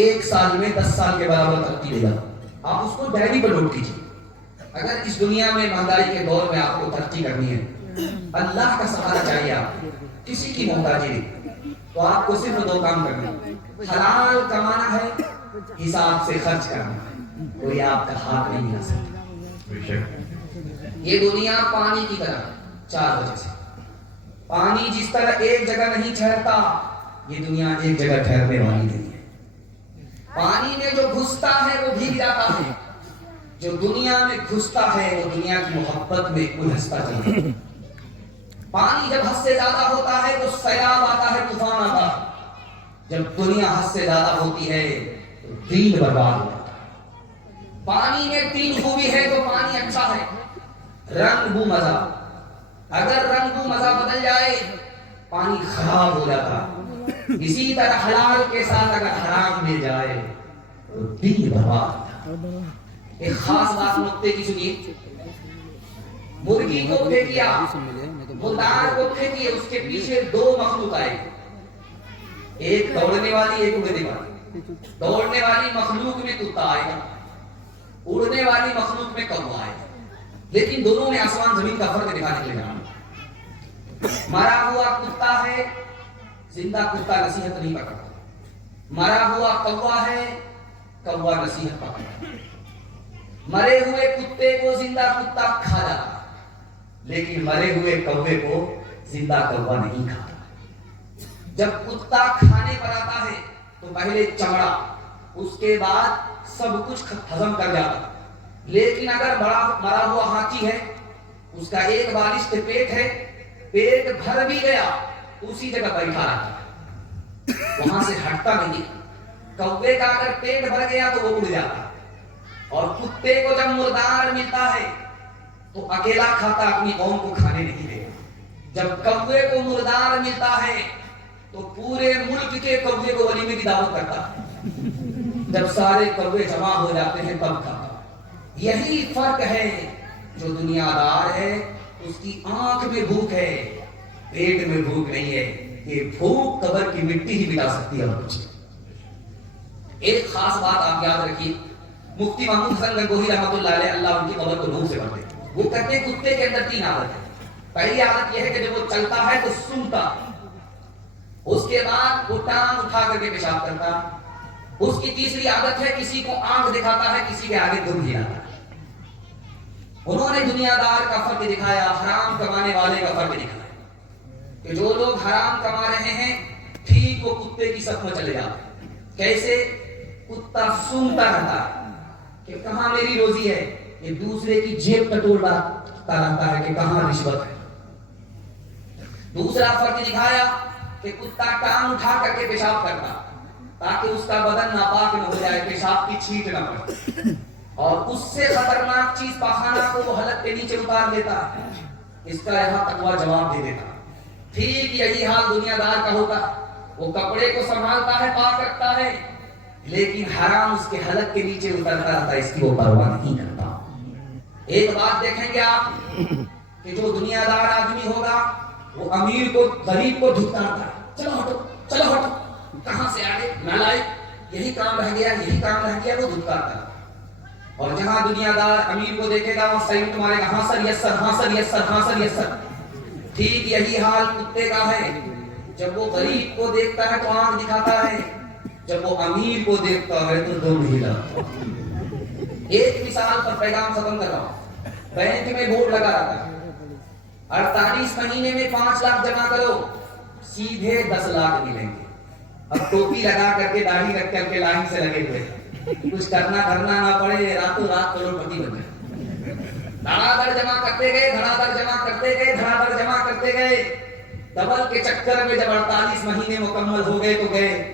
1 سال میں 10 سال کے برابر ترقی دے گا. آپ اس کو ڈائری پر نوٹ کیجیے. اگر اس دنیا میں مہنگائی کے دور میں آپ کو ترقی کرنی ہے، اللہ کا سہارا چاہیے، آپ کسی کی محتاجی نہیں، تو آپ کو صرف 2 کام کرنے ہیں. حلال کمانا ہے، حساب سے خرچ کرنا ہے. کوئی آپ کا ہاتھ نہیں ملا سکتا. یہ دنیا پانی کی طرح 4 وجہ سے. پانی جس طرح ایک جگہ نہیں ٹھہرتا، یہ دنیا ایک جگہ ٹھہرنے والی نہیں ہے. پانی میں جو گھستا ہے وہ بھیگ جاتا ہے، جو دنیا میں گھستا ہے وہ دنیا کی محبت میں الجھتا چلتا ہے. پانی جب حد سے زیادہ ہوتا ہے تو سیلاب آتا ہے، طوفان آتا ہے. جب دنیا حد سے زیادہ ہوتی ہے تو دین برباد ہو جاتا ہے. پانی میں 3 خوبی ہے تو پانی اچھا ہے. رنگ بو مزہ، اگر رنگ بو مزہ بدل جائے پانی خراب ہو جاتا ہے. اسی طرح حلال کے ساتھ اگر حرام مل جائے تو دین برباد ہو جاتا ہے. ایک خاص بات نقطے کی سنیے. مرغی کو پھینکیا، مردار کو پھینکیے، اس کے پیچھے 2 مخلوق آئے، ایک دوڑنے والی، ایک اڑنے والی. دوڑنے والی مخلوق میں کتا آئے گا، اڑنے والی مخلوق میں کوا آئے گا. لیکن دونوں میں آسمان زمین کا فرق دکھانے کے لیے جانا. مرا ہوا کتا ہے، زندہ کتا نصیحت نہیں پکڑتا. مرا ہوا کوا ہے، کوا نصیحت پکڑتا. مرے ہوئے کتے کو زندہ کتا کھا جاتا، لیکن مرے ہوئے کوے کو زندہ کوا نہیں کھاتا. جب کتا کھانے پر آتا ہے تو پہلے چمڑا، اس کے بعد سب کچھ ہضم کر جاتا. لیکن اگر مرا ہوا ہاتھی ہے، اس کا ایک بالشت پیٹ ہے، پیٹ بھر بھی گیا اسی جگہ بیٹھا رہتا ہے، وہاں سے ہٹتا نہیں. کوے کا اگر پیٹ بھر گیا تو وہ اڑ جاتا. اور کتے کو جب مردار ملتا ہے تو اکیلا کھاتا، اپنی قوم کو کھانے نہیں دے. جب کوے کو مردار ملتا ہے تو پورے ملک کے کوے کو ولیمے کی دعوت کرتا ہے. جب سارے کوے جمع ہو جاتے ہیں تب کھاتا. یہی فرق ہے. جو دنیا دار ہے اس کی آنکھ میں بھوک ہے، پیٹ میں بھوک نہیں ہے. یہ بھوک قبر کی مٹی ہی مٹا سکتی ہے. اور کچھ ایک خاص بات آپ یاد رکھیے. مفتی محمود حسن گنگوہی رحمۃ اللہ علیہ، اللہ ان کی قبر کو نور سے بھر دے، وہ کہتے ہیں کتے کے اندر 3 عادت ہے. پہلی عادت یہ ہے کہ جب وہ چلتا ہے تو سنتا، اس کے بعد وہ ٹانگ اٹھا کر کے پیشاب کرتا. اس کی تیسری عادت ہے کسی کو آنکھ دکھاتا ہے، کسی کے آگے دم ہلاتا ہے. انہوں نے دنیا دار کا فرق دکھایا، حرام کمانے والے کا فرق دکھایا کہ جو لوگ حرام کما رہے ہیں ٹھیک وہ کتے کی صف میں چلے جاتے ہیں. کیسے؟ کتا سنتا رہتا ہے کہ کہاں میری روزی ہے، یہ دوسرے کی جیب ٹٹولتا رہتا ہے کہ کہاں رشوت ہے. دوسرا فرق دکھایا کہ کتا ٹانگ اٹھا کر کے پیشاب کرتا تاکہ اس کا بدن ناپاک نہ ہو جائے، پیشاب کی چھینٹ نہ پڑے. اور اس سے خطرناک چیز پاخانہ کو وہ حلق کے نیچے اتار دیتا. اس کا یہاں تقویٰ جواب دے دیتا. ٹھیک یہی حال دنیا دار کا ہوتا. وہ کپڑے کو سنبھالتا ہے، پاک رکھتا ہے، لیکن حرام اس کے حلق کے نیچے اترتا رہتا ہے، اس کی وہ پرواہ نہیں کرتا. ایک بات دیکھیں گے آپ کہ جو دنیا دار آدمی ہوگا وہ امیر کو، غریب کو دھکارتا ہے. چلو ہٹو، چلو ہٹو، کہاں سے آئے، نہ لائے، یہی کام رہ گیا، یہی کام رہ گیا، وہ دھکارتا ہے. اور جہاں دنیا دار امیر کو دیکھے گا وہاں سیلوٹ مارے گا، ہاں سر، یس سر، ہاں سر، یس سر، ہاں سر، یس سر. ٹھیک یہی حال کتے کا ہے. جب وہ غریب کو دیکھتا ہے تو آنکھ دکھاتا ہے، جب وہ امیر کو دیکھتا ہے تو دم ہلاتا. ایک مثال پر پیغام ختم کر رہا ہوں. بینک میں بورڈ لگا رہتا ہے 48 مہینے میں 5 لاکھ جمع کرو، سیدھے 10 لاکھ ملیں گے. اب ٹوپی لگا کر کے، داڑھی رکھ کر کے لائن سے لگے ہوئے، کچھ کرنا نہ پڑے، راتوں رات کروڑپتی بن گئے. دھڑا دھڑ جمع کرتے گئے، دھڑا دھڑ جمع کرتے گئے، دھڑا دھڑ جمع کرتے گئے. ڈبل کے چکر میں جب 48 مہینے مکمل ہو گئے تو گئے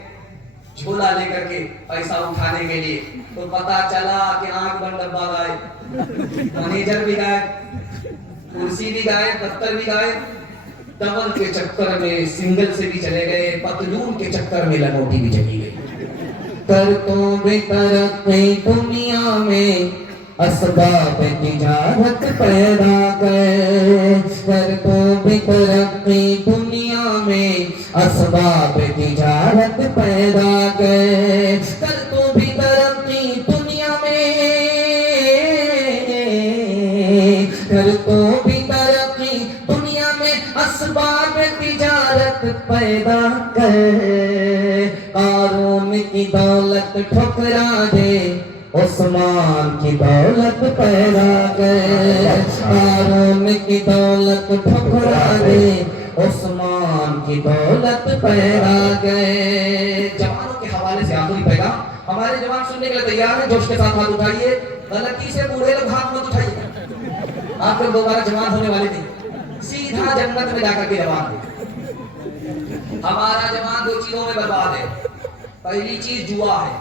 جھولا لے کر کے پیسہ اٹھانے کے لیے، تو پتا چلا کہ آنکھ بند ڈبہ غائب، مینیجر بھی غائب، کرسی بھی غائب، دفتر بھی غائب. ڈبل کے چکر میں سنگل سے بھی چلے گئے، پتلون کے چکر میں لنگوٹی بھی چلی گئی. کر تو بے ترقی دنیا میں اسباب تجارت پیدا کر تو بھی ترقی دنیا میں اسباب تجارت پیدا کر تو بھی ترقی دنیا میں کر تو بھی ترقی دنیا میں اسباب تجارت پیدا کر قارون کی دولت ٹھکرا دے عثمان کی دولت پیدا کر قارون کی دولت ٹھکرا دے عثمان کی دولت پیدا کر. جوانوں کے حوالے سے آخری پیغام. ہمارے جوان سننے کے لیے تیار ہیں؟ جوش کے ساتھ ہاتھ اٹھائیے. غلطی سے بوڑھے لوگ ہاتھ مت اٹھائیے. آپ لوگ دوبارہ جوان ہونے والے نہیں, سیدھا جنت میں جا کر کے جوان ہیں. ہمارا جوان دو چیزوں میں برباد ہے. پہلی چیز جوا ہے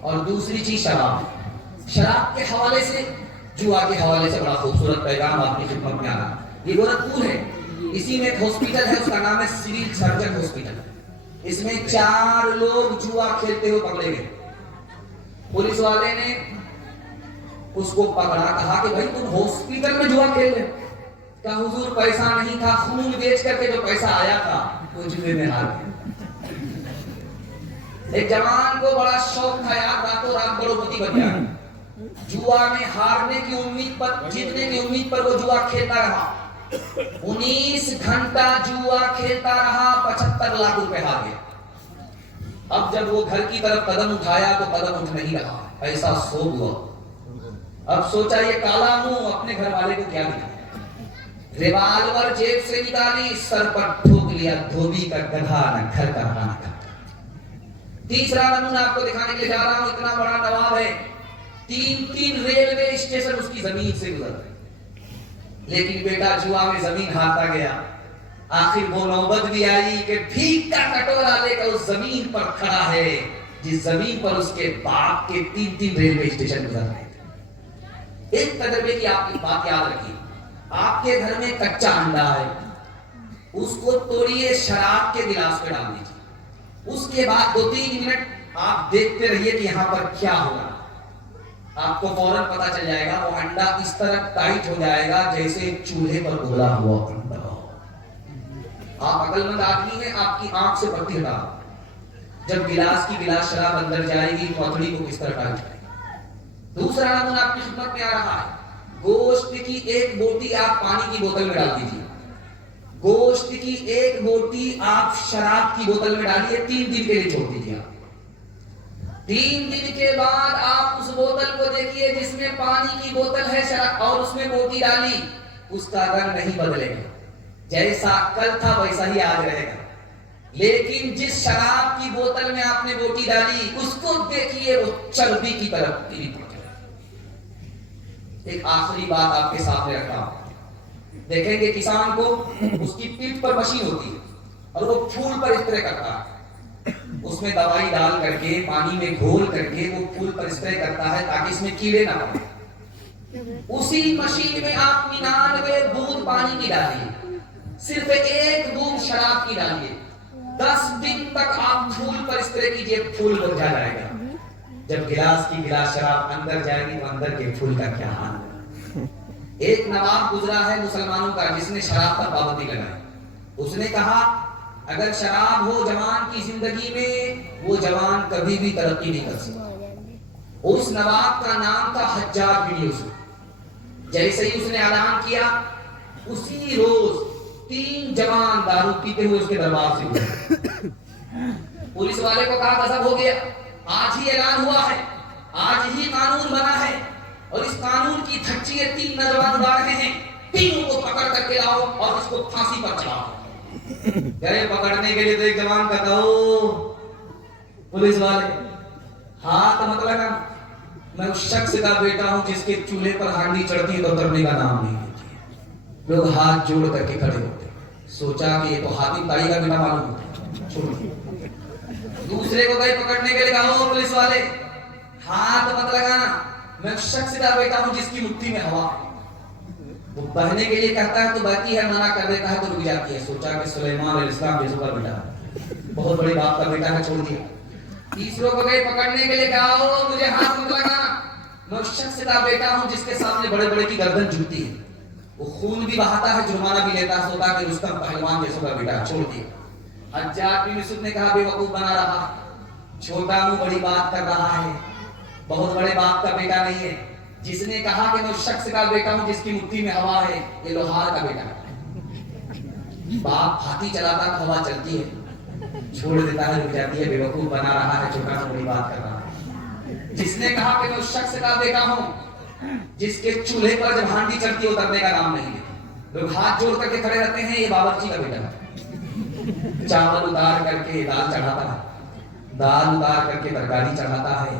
اور دوسری چیز شراب ہے. شراب کے حوالے سے, جوا کے حوالے سے بڑا خوبصورت پیغام آپ کی خدمت میں آ رہا. یہ گورکھپور ہے, اسی میں ایک ہاسپٹل ہے, اس کا نام ہے سول سرجن ہاسپٹل. اس میں 4 لوگ جوا کھیلتے ہوئے پکڑے گئے. پولیس والے نے اس کو پکڑا, کہا کہ بھائی تم ہاسپٹل میں جوا کھیل رہے. کہا حضور پیسہ نہیں تھا, خون بیچ کر کے جو پیسہ آیا تھا وہ جوے میں ہار گیا. ایک جوان کو بڑا شوق تھا یار, راتوں رات کروڑپتی بن گیا. جوا میں ہارنے کی امید پر, جیتنے کی امید پر وہ جوا کھیلتا رہا. 19 گھنٹہ جوا کھیلتا رہا, 75 لاکھ روپے ہار گیا. اب جب وہ گھر کی طرف قدم اٹھایا تو قدم اٹھ نہیں رہا, ایسا سو ہوا. اب سوچا یہ کالا منہ اپنے گھر والے کو کیا دکھا. ریوالور جیب سے نکالی, سر پر ٹھوک لیا, دھوبی کا گدھا نہ گھر کا رہا نہ. تیسرا نمونہ آپ کو دکھانے کے لیے جا رہا ہوں. اتنا بڑا نواب ہے, 3 ریلوے اسٹیشن اس کی زمین سے گزر رہے, لیکن بیٹا جوا میں زمین ہارتا گیا. آخر وہ نوبت بھی آئی کہ بھیک کا کٹورا لے کر اس زمین پر کھڑا ہے جس زمین پر اس کے باپ کے 3 ریلوے اسٹیشن گزر رہے تھے. ایک تجربے کی آپ کی بات یاد رکھیے. آپ کے گھر میں کچا انڈا ہے, اس کو توڑیے, شراب کے گلاس میں ڈال دیجیے. اس کے بعد 2-3 منٹ آپ دیکھتے رہیے کہ یہاں پر کیا ہوگا. آپ کو فوراً پتا چل جائے گا. وہ انڈا اس طرح ٹائٹ ہو جائے گا جیسے چولہے پر گولا ہوا انڈا. آپ عقل مند آدمی ہیں, آپ کی آنکھ سے پٹی ہٹا. جب گلاس کی گلاس شراب اندر جائے گی تو اتھڑی کو کس طرح ٹائٹ کرے گا. دوسرا نمونہ آپ کی خدمت میں آ رہا ہے. گوشت کی 1 بوٹی آپ پانی کی بوتل میں ڈال دیجیے. گوشت کی 1 بوٹی آپ شراب کی بوتل میں ڈالیے, 3 دن کے لیے چھوڑ دیجیے. 3 دن کے بعد آپ اس بوتل کو دیکھیے جس میں پانی کی بوتل ہے شراب اور اس میں بوٹی ڈالی, اس کا رنگ نہیں بدلے گا. جیسا کل تھا ویسا ہی آج رہے گا. لیکن جس شراب کی بوتل میں آپ نے بوٹی ڈالی اس کو دیکھیے وہ چربی کی طرف گری پڑ جائے. ایک آخری بات آپ کے سامنے رکھتا ہوں. دیکھیں گے کسان کو اس کی پیٹھ پر مشین ہوتی ہے اور وہ پھول پر اسپرے کرتا ہے. اس میں دوائی ڈال کر کے پانی میں گھول کر کے وہ پھول پر اسپرے کرتا ہے تاکہ اس میں کیڑے نہ پڑیں. اسی مشین میں آپ 99 بوند پانی کی ڈالیے, صرف 1 بوند شراب کی ڈالیے. 10 دن تک آپ پھول پر اسپرے کیجئے, پھول مرجھا جائے گا. جب گلاس کی گلاس شراب اندر جائے گی تو اندر کے پھول کا کیا حال ہے. ایک نواب گزرا ہے مسلمانوں کا جس نے شراب پر پابندی لگائی. اس نے کہا اگر شراب ہو جوان کی زندگی میں وہ جوان کبھی بھی ترقی نہیں کر سکتا. اس نواب کا نام تھا حجاج بن یوسف. جیسے ہی اس نے اعلان کیا اسی روز 3 جوان دارو پیتے ہوئے اس کے دربار سے گزرے. پولیس والے کو کہا غضب ہو گیا, آج ہی اعلان ہوا ہے, آج ہی قانون بنا ہے اور اس قانون کی دھچی 3 نوجوان اڑا رہے ہیں, 3 کو پکڑ کر کے لاؤ اور اس کو پھانسی پر چڑھاؤ. گئے پکڑنے کے لیے تو ایک جوان کا کہو, پولیس والے ہاتھ مت لگا, میں اس شخص کا بیٹا ہوں جس کے چولہے پر ہانڈی چڑھتی ہے تو اترنے کا نام نہیں لیتی. لوگ ہاتھ جوڑ کر کے کھڑے ہوتے. سوچا کہ یہ تو حاتم تائی کا بیٹا معلوم ہوتا, چھوڑ. دوسرے کو گئے پکڑنے کے لیے کہو, پولیس والے ہاتھ مت لگانا, میں اس شخص کا بیٹا ہوں جس کی مٹھی میں ہوا ہے. وہ بہنے کے لیے کہتا ہے تو بہتی ہے, منع کر دیتا ہے تو رک جاتی ہے. سوچا کہ سلیمان علیہ السلام جیسا کا بیٹا ہے, بہت بڑی باپ کا بیٹا ہے, چھوڑ دیا. تیسروں کو گئے پکڑنے کے لیے کہا, مجھے ہاتھ مت لگانا, میں اس شخص کا بیٹا ہوں جس کے سامنے بڑے بڑے کی گردن جھکتی ہے، وہ خون بھی بہاتا ہے، جرمانہ بھی لیتا ہے، سوتا کہ رستم پہلوان جیسا کا بیٹا چھوڑ دیا۔ حجاج بن یوسف نے کہا بے وقوف بنا رہا، چھوٹا ہوں بڑی بات کر رہا ہے، بہت بڑے باپ کا بیٹا نہیں ہے۔ جس نے کہا کہ میں اس شخص کا بیٹا ہوں جس کی مٹھی میں ہوا ہے، یہ لوہار کا بیٹا ہے۔ باپ ہاتھی چلاتا ہے، ہوا چلتی ہے، چھوڑ دیتا ہے، رک جاتی ہے، بے وقوف بنا رہا ہے، چھوٹا ہوں بڑی بات کر رہا ہے۔ جس نے کہا کہ میں اس شخص کا بیٹا ہوں جس کے چولہے پر جب ہانڈی چڑھتی ہے اترنے کا نام نہیں ہے، لوگ ہاتھ جوڑ کر کے کھڑے رہتے ہیں، یہ باورچی کا بیٹا ہے۔ چاول اتار کر کے دال چڑھاتا ہے، دال اتار کر کے ترکاری چڑھاتا ہے۔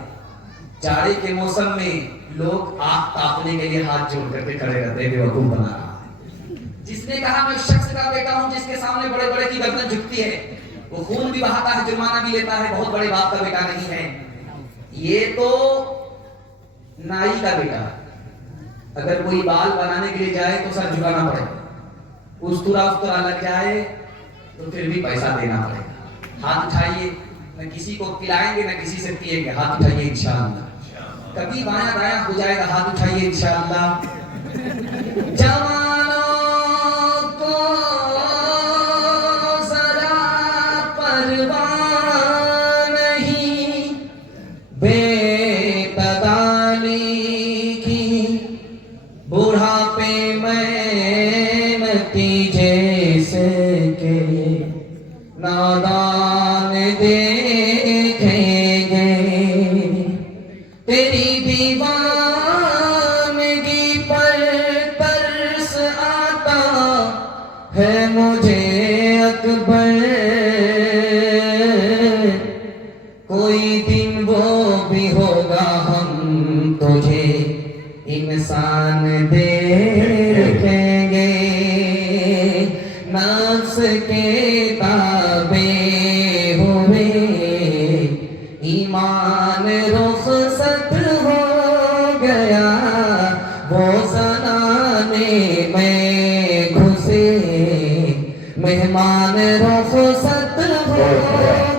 جاڑے کے موسم میں لوگ آگ تاپنے کے لیے ہاتھ جوڑ کر کے کھڑے رہتے ہیں، بے وقوف بنا رہا ہے۔ جس نے کہا میں اس شخص کا بیٹا ہوں جس کے سامنے بڑے بڑے کی گردن جھکتی ہے، وہ خون بھی بہاتا ہے، جرمانہ بھی لیتا ہے، بہت بڑے باپ کا بیٹا نہیں ہے، یہ تو نائی کا بیٹا ہے۔ اگر کوئی بال بنانے کے لیے جائے تو سر جھکانا پڑے، استرا لگ جائے تو پھر بھی پیسہ دینا پڑے گا۔ ہاتھ اٹھائیے، نہ کسی کو پلائیں گے نہ کسی سے پیئیں گے، ہاتھ اٹھائیے انشاءاللہ۔ کبھی بایاں دایاں ہو جائے گا، ہاتھ اٹھائیے انشاءاللہ۔ جوانوں کو ذرا پرواہ نہیں بے تدانی کی، بڑھاپے میں نتیجے سے کہ نادان دیکھیں گے، تیری دیوانگی پر ترس آتا ہے مجھے اکبر، کوئی دن وہ بھی ہوگا ہم تجھے انسان دیکھیں گے، نفس کے تابع ہوئے ایمان رخصت ہو گیا، وہ زنانے میں گھسے مہمان رخصت ہو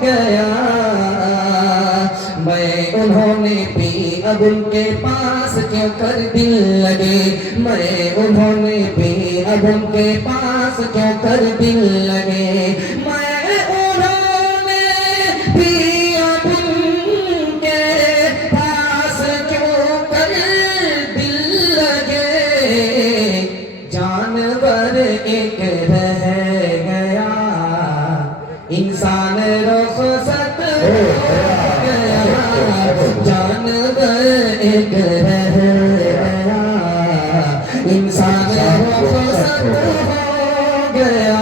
گیا۔ میں انہوں نے بھی اب ان کے پاس کیوں کر دل لگے، میں انہوں نے بھی اب ان کے پاس کیوں کر دل لگے، میں انہوں نے بھی اب ان کے پاس کیوں کر دل لگے، جانور ایک رہ گیا انسان رخصت ہو گیا، جانور ایک رہ گیا انسان رخصت ہو گیا،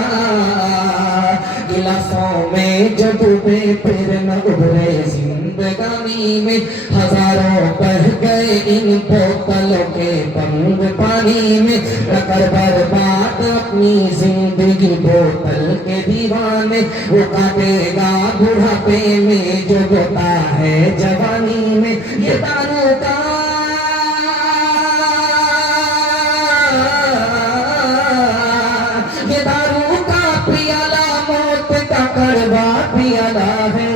غلافوں میں جو ڈوبے پھر نہ ابھرے زندگانی میں، ہزاروں بہہ گئے ان بوتلوں کے بند پانی میں، نہ کر برباد اپنی زندگی بوتل کے دیوانے، وہ کاٹے گا بڑھاپے میں جو ہوتا ہے جوانی میں، یہ دارو کا یہ دارو کا پیالہ موت کا کڑوا پیالہ ہے،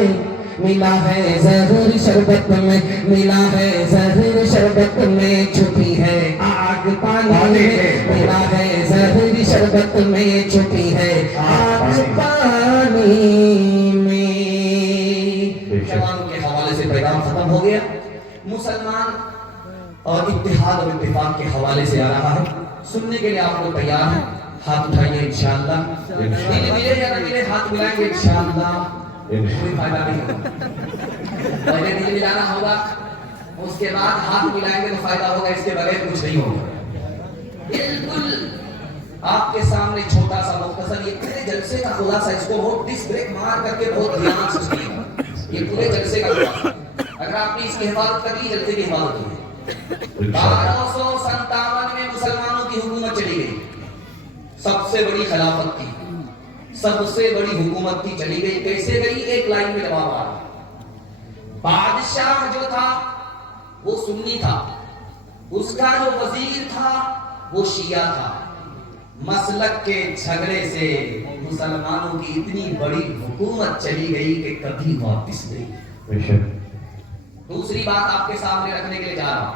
ملا ہے زہر شربت میں، ملا ہے زہر شربت میں، چھپی ہے آگ پانی میں، ملا ہے زہر شربت میں، چھپی ہے آگ پانی میں۔ جوانوں کے حوالے سے پیغام ختم ہو گیا، مسلمان اور اتحاد اور اتفاق کے حوالے سے آ رہا ہے، سننے کے لیے آپ لوگ تیار ہیں؟ ہاتھ اٹھائیے انشاءاللہ، دل ملے یا نہ ملے ہاتھ ملائیں گے انشاءاللہ، کوئی فائدہ نہیں ہوگا، پہلے دل ملانا ہوگا اس کے بعد ہاتھ ملائیں گے تو فائدہ ہوگا، اس کے بغیر کچھ نہیں ہوگا۔ بالکل آپ کے سامنے چھوٹا سا مختصر یہ پورے جلسے کا خلاصہ، اس کو وہ ڈسک بریک مار کر کے بہت دھیان سے سنیے، یہ پورے جلسے کا خلاصہ، اگر آپ نے اس کی حفاظت کر لی جلسے کی حفاظت ہوئی۔ 1257 میں مسلمانوں کی حکومت چلی گئی، سب سے بڑی خلافت تھی، سب سے بڑی حکومت تھی، چلی گئی، کیسے گئی؟ ایک لائن میں جواب آ رہا۔ بادشاہ جو تھا وہ سنی تھا، اس کا جو وزیر تھا وہ شیعہ تھا، مسلک کے جھگڑے سے مسلمانوں کی اتنی بڑی حکومت چلی گئی کہ کبھی واپس نہیں۔ دوسری بات آپ کے سامنے رکھنے کے لیے جا رہا ہوں،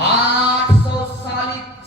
800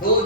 2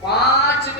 5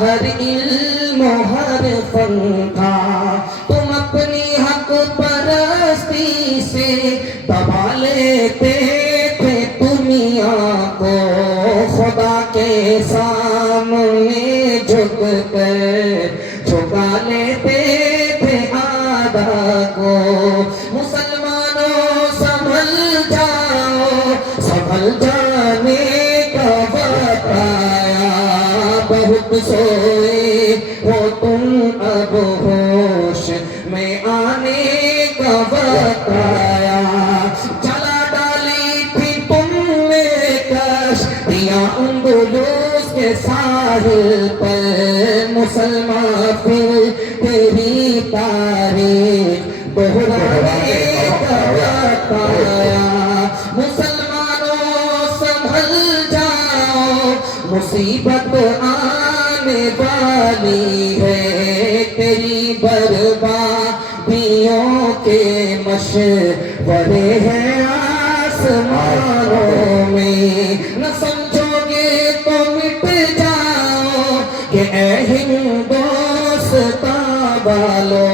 ہر علم و ہر فن کا تم اپنی حق پرستی سے دبا لیتے تھے دنیا کو خدا کے سامنے جھک کر جھکا لیتے تھے آدھا کو مسلمانوں سنبھل جاؤ سنبھل جانے کا وقت آیا بہت سوئے ہو تم اب ہوش میں آنے کا وقت آیا جلا ڈالی تھی تم نے کشتیاں اندلس کے ساحل پر مسلمان پھر تیری تاریخ دہرانے کا وقت آیا مسلمانوں سنبھل جاؤ مصیبت آنے والی ہے تیری بربادیوں کے مشورے ہیں آسمانوں میں نہ سمجھو گے تو مٹ جاؤ کہ اے ہندوستان والو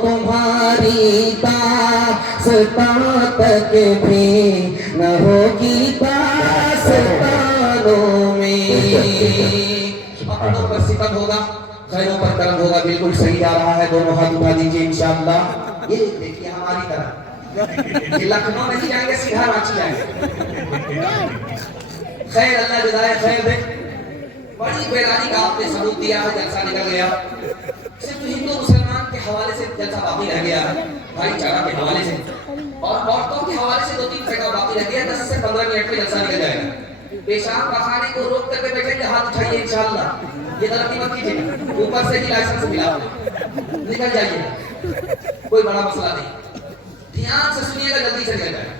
تمہاری داستان تک بھی نہ ہوگی داستانوں میں اپنوں پر ستم ہوگا خیروں پر کرم ہوگا بالکل صحیح جا رہا ہے دونوں ہاتھ اٹھا دیجیے انشاءاللہ یہ دیکھیے ہماری طرح یہ لکھنؤ نہیں جائیں گے سیدھا رانچی جائیں گے خیر اللہ جزائے خیر دے بڑی بیداری کا آپ نے ثبوت دیا ہے جلسہ نکل گیا صرف ہندو مسلمان کے حوالے سے جلسہ باقی رہ گیا ہے بھائی چارہ کے حوالے سے اور عورتوں کے حوالے سے 2-3 سیکنڈ باقی رہ گیا 10 سے 15 منٹ میں جلسہ نکل جائے گا پیشاب پخانے کو روک کر کے بیٹھیں گے ہاتھ اٹھائیے انشاءاللہ یہ غلطی مت کیجیے اوپر سے ہی لائسنس ملا نکل جائیے کوئی بڑا مسئلہ نہیں دھیان سے سنیے گا جلدی سے نکل جائے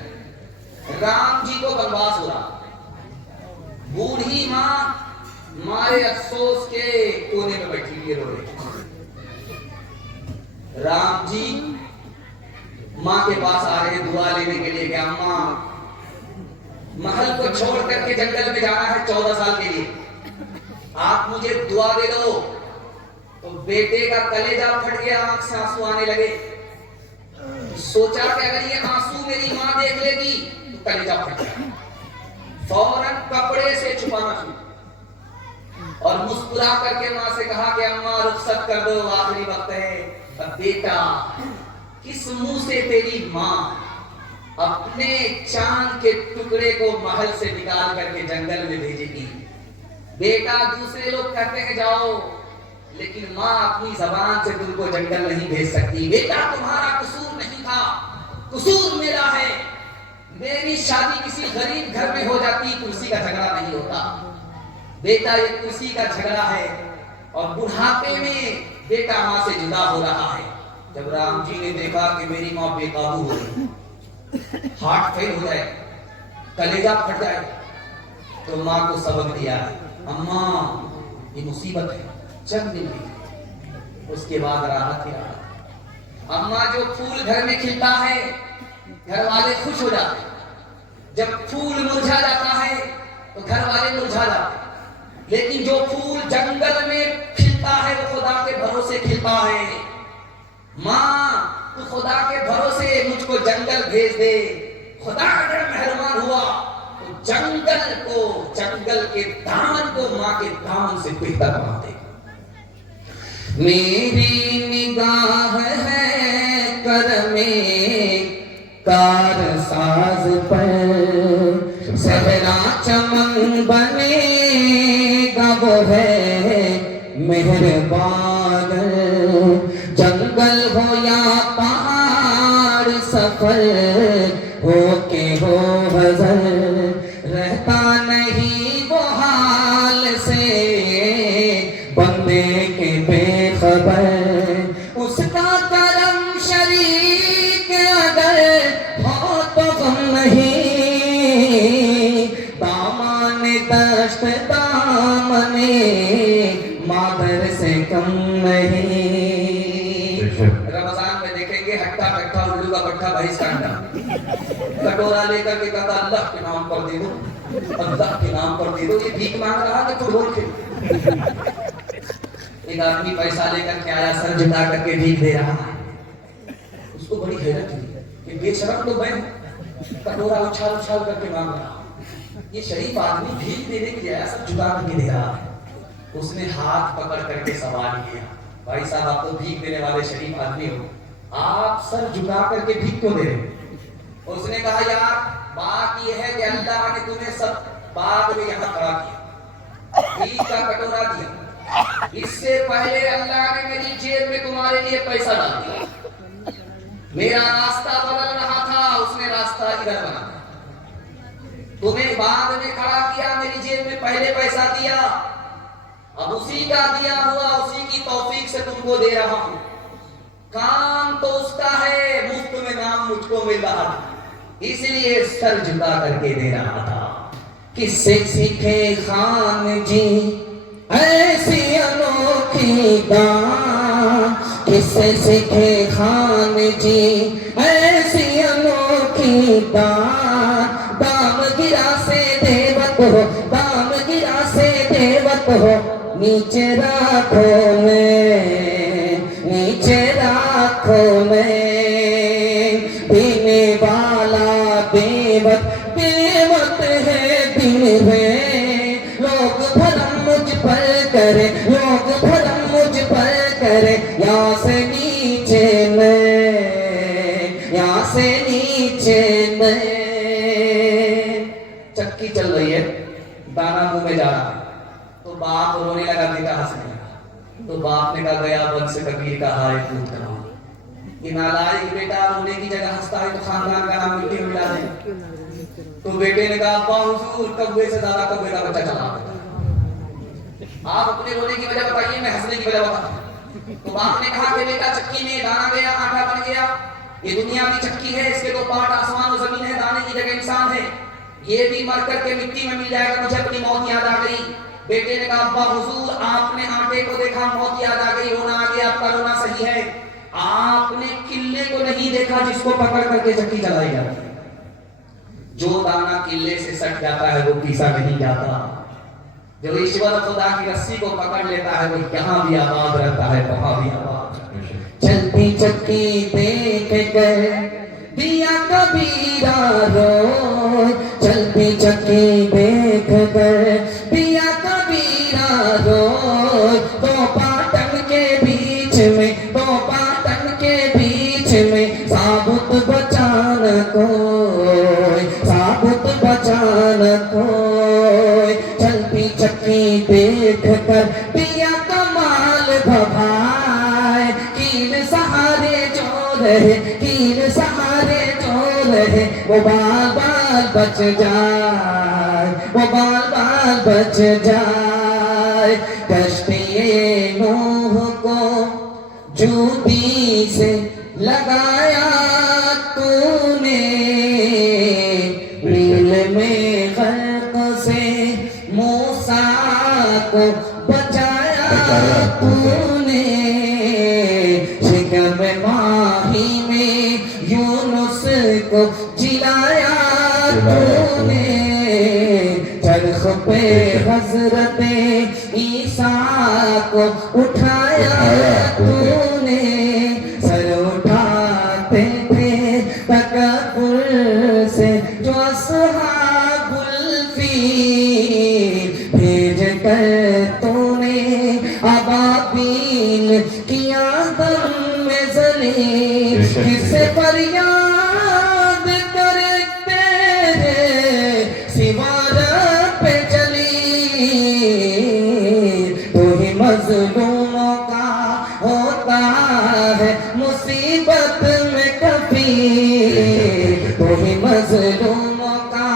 رام جی کو بنواس ہو رہا بوڑھی ماں مارے افسوس کے کونے میں بیٹھی ہوئی رو رہی رام جی ماں کے پاس آ رہے دعا لینے کے لیے کہ اماں محل کو چھوڑ کر کے جنگل میں جانا ہے 14 سال کے لیے آپ مجھے دعا دے دو تو بیٹے کا کلیجہ پھٹ گیا آنکھ سے آنسو آنے لگے سوچا کہ اگر یہ آنسو میری ماں دیکھ لے گی تو کلیجہ پھٹ گیا فوراً کپڑے سے چھپانا شروع اور مسکرا کر کے ماں سے کہا کہ اماں رخصت کر دو آخری وقت ہے بیٹا کس منہ سے تیری ماں اپنے چاند کے ٹکڑے کو محل سے نکال کر کے جنگل میں بھیجے گی بیٹا دوسرے لوگ کہتے ہیں جاؤ لیکن ماں اپنی زبان سے تم کو جنگل نہیں بھیج سکتی بیٹا تمہارا قصور نہیں تھا قصور میرا ہے میری شادی کسی غریب گھر میں ہو جاتی کرسی کا جھگڑا نہیں ہوتا بیٹا یہ کرسی کا جھگڑا ہے اور بڑھاپے میں بیٹا ماں سے جدا ہو رہا ہے جب رام جی نے دیکھا کہ میری ماں بے قابو ہو رہی ہارٹ فیل ہو جائے کلیجہ پھٹ جائے تو ماں کو سبق دیا اماں یہ مصیبت ہے چند دن کی اس کے بعد راحت ہی راحت اماں جو پھول گھر میں کھلتا ہے گھر والے خوش ہو جاتے جب پھول مرجھا جاتا ہے تو گھر والے مرجھا جاتے لیکن جو پھول جنگل میں کھلتا ہے وہ خدا کے بھروسے کھلتا ہے ماں تو خدا کے بھروسے مجھ کو جنگل بھیج دے خدا اگر مہربان ہوا تو جنگل کے دامن کو ماں کے دامن سے بہتر بنا دے میری نگاہ ہے کرم کار ساز پر صحرا چمن بنے گا وہ ہے مہربان جنگل ہو یا پہاڑ سفر ہو کے ہو حضر رہتا نہیں وہ حال سے بندے کے بے خبر اس کا کرم شریک اگر ہو تو غم نہیں دامان دشت دامن مادر سے کم نہیں رمضان میں دیکھیں گے ہٹا کٹھا الو کا پٹھا بھینس کا انڈا کٹورا لے کر کے کہتا اللہ کے نام پر دے دو اللہ کے نام پر دے دو یہ بھیک مانگ رہا کہ فٹ بال کھیل ایک آدمی پیسہ لے کر کے آیا, سر جھکا کر کے بھیک دے رہا ہے. اس کو بڑی حیرت ہوئی کہ بے شرم تو میں کٹورا اچھال اچھال کر کے مانگ رہا ہوں, یہ شریف آدمی بھیک دینے کے لیے آیا, سر جھکا کر کے دے رہا ہے. اس نے ہاتھ پکڑ کر کے سوال کیا, بھائی صاحب آپ تو بھیک دینے والے شریف آدمی ہو, آپ سر جھکا کر کے بھیک کیوں دے رہے ہیں؟ اس نے کہا یار بات یہ ہے کہ اللہ نے تمہیں سب بعد میں یہاں کھڑا کیا, بھیک کا کٹورا دیا, اس سے پہلے اللہ نے میری جیب میں تمہارے لیے پیسہ ڈال دیا. میرا راستہ بدل رہا تھا, اس نے راستہ ادھر بنا, تمہیں بعد میں کھڑا کیا, میری جیب میں پہلے پیسہ دیا, اب اسی کا دیا ہوا اسی کی توفیق سے تم کو دے رہا ہوں. کام تو اس کا ہے, مفت میں نام مجھ کو مل رہا تھا, اس لیے سر جھکا کر کے دے رہا تھا. کس سے سیکھے خان جی ایسی انوکھی دان, کس سے سیکھے خان جی ایسی انوکھی دان. دام گرا سے دیوت ہو, دام گرا سے دیوت ہو, نیچے رکھو میں, نیچے رکھو میں. دینے والا دیوت, دیوت ہے دن میں, لوگ بھرم مجھ پر کرے, لوگ بھرم مجھ پر کرے, یہاں سے نیچے میں, یہاں سے نیچے میں. چکی چل رہی ہے, دانا منہ میں جا رہا ہے, تو باپ رونے لگا, بیٹا ہنسنے لگا. تو باپ نے کہا گیا بن سے کبیر کا ہائے پوت کرا, کہ نالائق بیٹا رونے کی جگہ ہنستا ہے تو خاندان کا نام مٹی میں ملا دے. تو بیٹے نے کہا ابا حضور کبے سے زیادہ کبے کا بچہ چلا گیا, آپ اپنے رونے کی وجہ بتائیے, میں ہنسنے کی وجہ بتاتا ہوں. تو باپ نے کہا کہ بیٹا چکی میں دانا گیا, آٹا بن گیا, یہ دنیا کی چکی ہے, اس کے دو پارٹ آسمان و زمین ہے, دانے کی جگہ انسان ہے, یہ بھی مر کر کے مٹی میں مل جائے گا, مجھے اپنی موت یاد آ گئی. بیٹے نے کہا ابا حضور آپ نے آٹے کو دیکھا, موت یاد آ گئی, رونا آ گیا, آپ کا رونا صحیح ہے. آپ نے قلے کو نہیں دیکھا جس کو پکڑ کر کے چکی چلائی جاتی ہے. جو دانا قلے سے سٹ جاتا ہے وہ پیسا نہیں جاتا, جو ایشور خدا کی رسی کو پکڑ لیتا ہے وہ یہاں بھی آباد رہتا ہے, وہاں بھی آباد. چلتی چکی دیکھ کر دیا کبیرا روئے, چلتی چکی دیکھ کر دیا کبیرا روئے. دو پاٹن کے بیچ میں, دو پاٹن کے بیچ میں, ثابت بچانا کوئی, ثابت بچانا کوئی. چلتی چکی دیکھ کر دیا کمال بھائے, کیل سہارے جو رہے, کیل سہارے جو رہے, وہ بال بال بچ جائے, وہ بال بال بچ جائے. کشتی نوح کو جوتی سے لگایا تو نے, ریل میں غرق سے موسیٰ کو بچایا تو نے, شکم ماہی میں یونس کو جلایا تو نے, چرخ پہ حضرت عیسیٰ کو اٹھایا تو نے. سر اٹھاتے تھے تکبر سے جو اصحاب الفیل, بھیج کر تو نے ابابیل کیا دم میں ذلیل. کس سے فریاد کرتے ہیں سوا رب پہ چلی, تو ہی مظلوموں کا ہوتا ہے مصیبت میں کبھی, تو ہی مظلوموں کا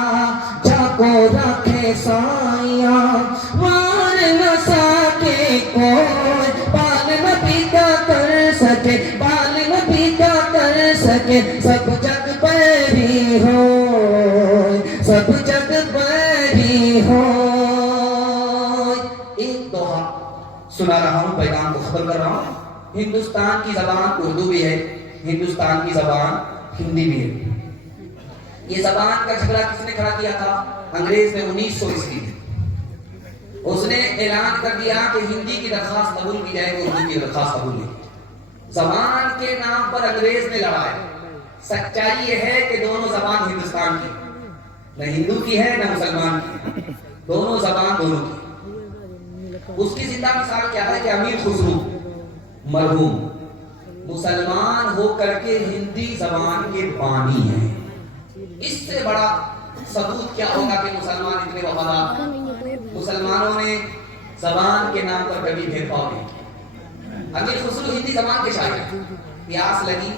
جاکو رکھے سایاں, مار نہ سکے کوئی, پال نہ پیتا کر سکے, پال نہ پیتا کر سکے, سب جگ بری ہو, سب جگ بری ہو. ایک دوہا سنا رہا ہوں, پیغام کو ختم کر رہا ہوں. ہندوستان کی زبان اردو بھی ہے, ہندوستان کی زبان ہندی بھی ہے. یہ زبان کا جھگڑا کس نے کھڑا کیا تھا؟ انگریز نے 1900 عیسوی میں. اس نے اعلان کر دیا کہ ہندی کی درخواست قبول کی جائے گی، اردو کی درخواست قبول نہیں کی۔ زبان کے نام پر انگریز نے لڑا ہے۔ سچائی یہ ہے کہ دونوں زبان ہندوستان کی، نہ ہندو کی ہے نہ مسلمان کی، دونوں زبان دونوں کی۔ اس کی زندہ مثال کیا ہے کہ امیر خسرو مرحوم مسلمان ہو کر کے ہندی زبان کے بانی ہیں۔ اس سے بڑا ثبوت کیا ہوگا کہ مسلمان اتنے وفادار؟ مسلمانوں نے زبان کے نام پر کبھی بھید بھاؤ نہیں کیا۔ امیر خسرو ہندی زبان کے شاعر ہیں۔ پیاس لگی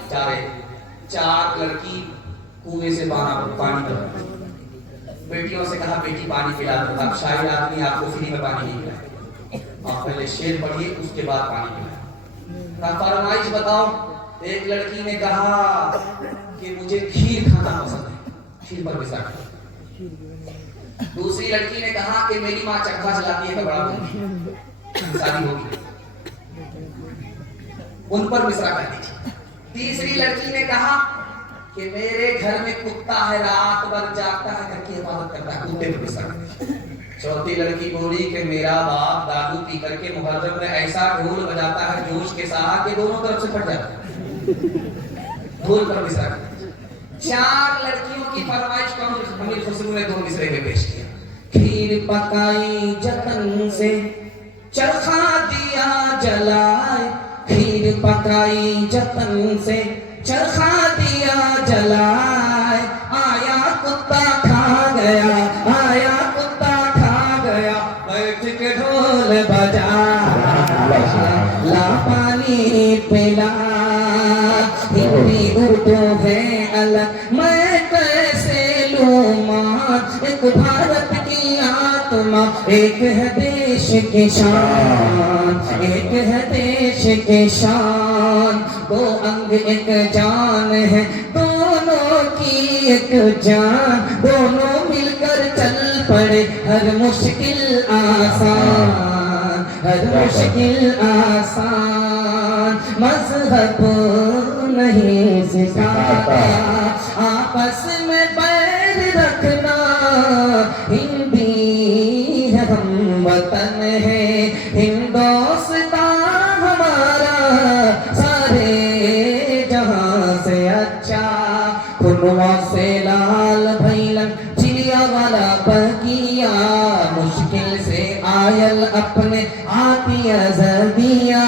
چار لڑکی کنویں سے پانی پر، بیٹیوں سے کہا بیٹی پانی پلا دو۔ اب شاعر آدمی آپ کو فری میں پانی نہیں پلائے، آپ پہلے شعر پڑھیے اس کے بعد پانی پلائے۔ کہا فرمائش بتاؤ۔ ایک لڑکی نے کہا کہ مجھے کھیر کھانا پسند ہے، کھیر پر بسا کر۔ دوسری لڑکی نے کہا کہ میری ماں چکھا چلاتی ہے تو بڑا بنی شادی ہوگی، ان پر مصرع کر دیجیے۔ تیسری لڑکی نے کہا کہ میرے گھر میں کتا ہے، رات بھر جاگتا ہے، گھر کی حفاظت کرتا ہے، کتے پر مصرع کر دیجیے۔ چوتھی لڑکی بولی کہ میرا باپ دادو پی کر کے محرم میں ایسا ڈھول بجاتا ہے جوش کے ساتھ کہ دونوں طرف سے پھٹ جاتا ہے، ڈھول پر مصرع کر دیجیے۔ چار لڑکیوں کی فرمائش کو امیر خسرو نے 2 مصرے میں پیش کیا۔ کھیر پکائی جتن سے چرخا دیا جلائے، کھیر پکائی جتن سے چرخا دیا جلائے، آیا کتا کھا گیا، آیا کتا کھا گیا، بیٹھ کے ڈھول بجا لا پانی پلا۔ ہندی اردو ہے الگ، میں کیسے لوں مان، ایک بھارت کی آتما، ایک ہے دیش کی شان، ایک ہے دیش کی شان۔ 2 انگ ایک جان ہے، دونوں کی ایک جان، دونوں مل کر چل پڑے، ہر مشکل آسان، ہر مشکل آسان۔ مذہب نہیں سکھاتا آپس میں پیر رکھنا، ہندی ہے ہم وطن ہے ہندوستان ہمارا، سارے جہاں سے اچھا۔ کھنوا سے لال بھیلن چڑیا والا بکیا، مشکل سے آئل اپنے آتی ازدیا۔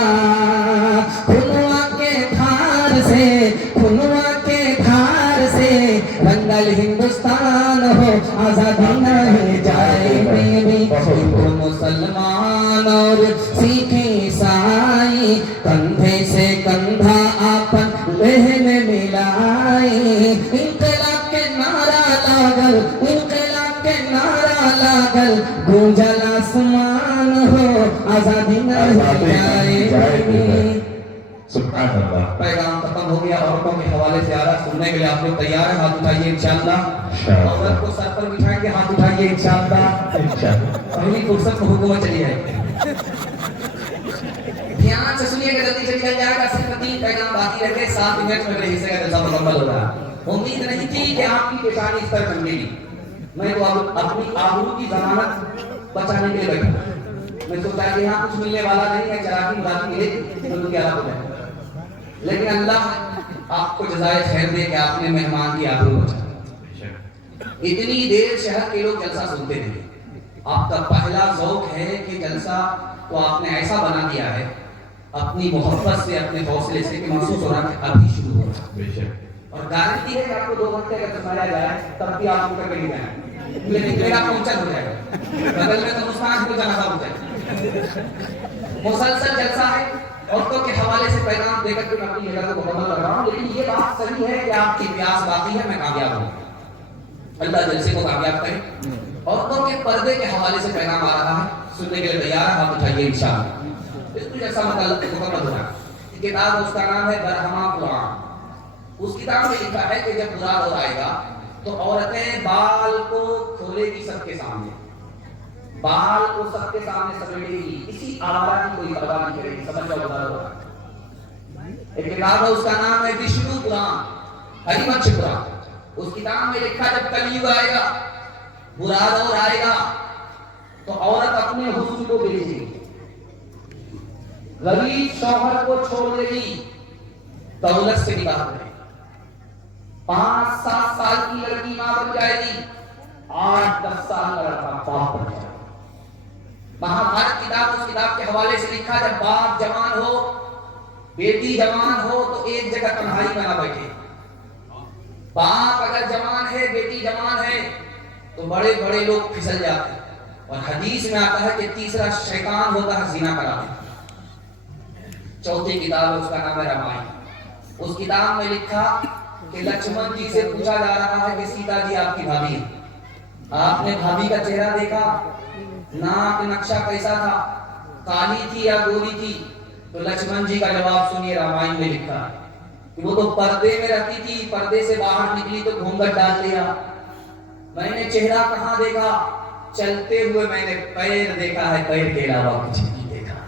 کھنوا کے دھار سے، کھنوا کے دھار سے رنگل ہندوستان ہو، آزادی نہیں جائے میری۔ ہندو مسلمان اور سکھ عیسائی کندھے سے کندھا آپن لہن ملائی، انقلاب کے نعرہ لاگل، انقلاب کے نعرہ لاگل، گونجل آسمان ہو، آزادی نہیں جائے میری۔ سبحان اللہ۔ پیغام ختم ہو گیا۔ عورتوں کے حوالے سے آ رہا، سننے کے لیے آپ لوگ تیار ہیں؟ ہاتھ اٹھائیے انشاءاللہ۔ عورت کو سر پر بٹھائیں گے، ہاتھ اٹھائیے انشاءاللہ۔ پہلی فرصت میں حکومت چلی جائے۔ دھیان سے سنیے کہ جلدی سے نکل جائے گا، صرف 3 پیغام باقی رہ گئے، 7 منٹ میں میرے حصے کا جلسہ مکمل ہو رہا ہے۔ امید نہیں تھی کہ آپ کی پیشانی اس طرح بنے گی۔ میں تو اپنی آبرو کی ضمانت بچانے کے لیے بیٹھا، میں سوچا کہ یہاں کچھ ملنے والا نہیں ہے، چراغی باقی ملے تو کیا ہو جائے، لیکن اللہ آپ کو جزائے خیر دے کہ آپ نے مہمان کی آبرو بچائی۔ اتنی دیر شہر کے لوگ جلسہ سنتے تھے، آپ کا پہلا ذوق ہے کہ جلسہ تو آپ نے ایسا بنا دیا ہے اپنی محبت سے، اپنے حوصلے سے، کہ محسوس ہو رہا کہ ابھی شروع ہو رہا ہے۔ اور گارنٹی ہے کہ آپ کو 2 گھنٹے اگر سنایا جائے تب بھی آپ اٹھ کر نہیں جائیں، لیکن میرا پہنچن ہو جائے گا، بغل میں تو مسکان کو جانا ہو جائے۔ مسلسل جلسہ ہے، عورتوں کے حوالے سے پیغام دے کر کے میں اپنی جگہ کو مکمل کر رہا ہوں، لیکن یہ بات صحیح ہے کہ آپ کی پیاس باقی ہے، میں کامیاب ہوں۔ اللہ جلسے کو کامیاب کرے۔ عورتوں کے پردے کے حوالے سے پیغام آ رہا ہے، سننے کے لیے تیار ہے؟ ہاتھ اٹھائیے انشاءاللہ۔ بالکل جیسا مکمل ہو رہا ہے۔ کتاب اس کا نام ہے برہما قرآن۔ اس کتاب میں لکھا ہے کہ جب برا دور آئے گا تو عورتیں بال کو کھولے گی سب کے سامنے، بال کو سب کے سامنے سمیٹے گی، کسی آوارہ کی کوئی پرواہ نہیں کرے گی، سمجھ جاؤ برا دور آئے گا۔ ایک کتاب ہے، اس کا نام ہے وشنو پران، ہری ونش پران۔ اس کتاب میں لکھا جب کلیوگ آئے گا، برا دور آئے گا، تو عورت اپنے حسن کو بیچے گی، غریب شوہر کو چھوڑ دے گی، دولت سے نکاح کرے، 5-7 سال کی لڑکی ماں بن جائے گی، 8-10 سال کا لڑکا باپ بن جائے گا۔ مہابھارت کتاب اس کتاب کے حوالے سے لکھا جب باپ جوان ہو بیٹی جوان ہو تو ایک جگہ تنہائی میں نہ بیٹھے، باپ اگر جوان ہے بیٹی جوان ہے تو بڑے بڑے لوگ پھسل جاتے ہیں، اور حدیث میں آتا ہے کہ تیسرا شیطان ہوتا ہے زنا کرا دیتا۔ چوتھی کتاب اس کا نام ہے رامائن۔ اس کتاب میں لکھا کہ لکشمن جی سے پوچھا جا رہا ہے کہ سیتا جی آپ کی بھابھی ہے، آپ نے بھابھی کا چہرہ دیکھا، ناک نقشہ کیسا تھا، کالی تھی یا گوری تھی؟ تو لکشمن جی کا جواب سنیے، رامائن میں لکھا کہ وہ تو پردے میں رہتی تھی، پردے سے باہر نکلی تو گھونگھٹ ڈال لیا، میں نے چہرہ کہاں دیکھا، چلتے ہوئے میں نے پیر دیکھا ہے، پیر کے علاوہ کچھ نہیں دیکھا ہے۔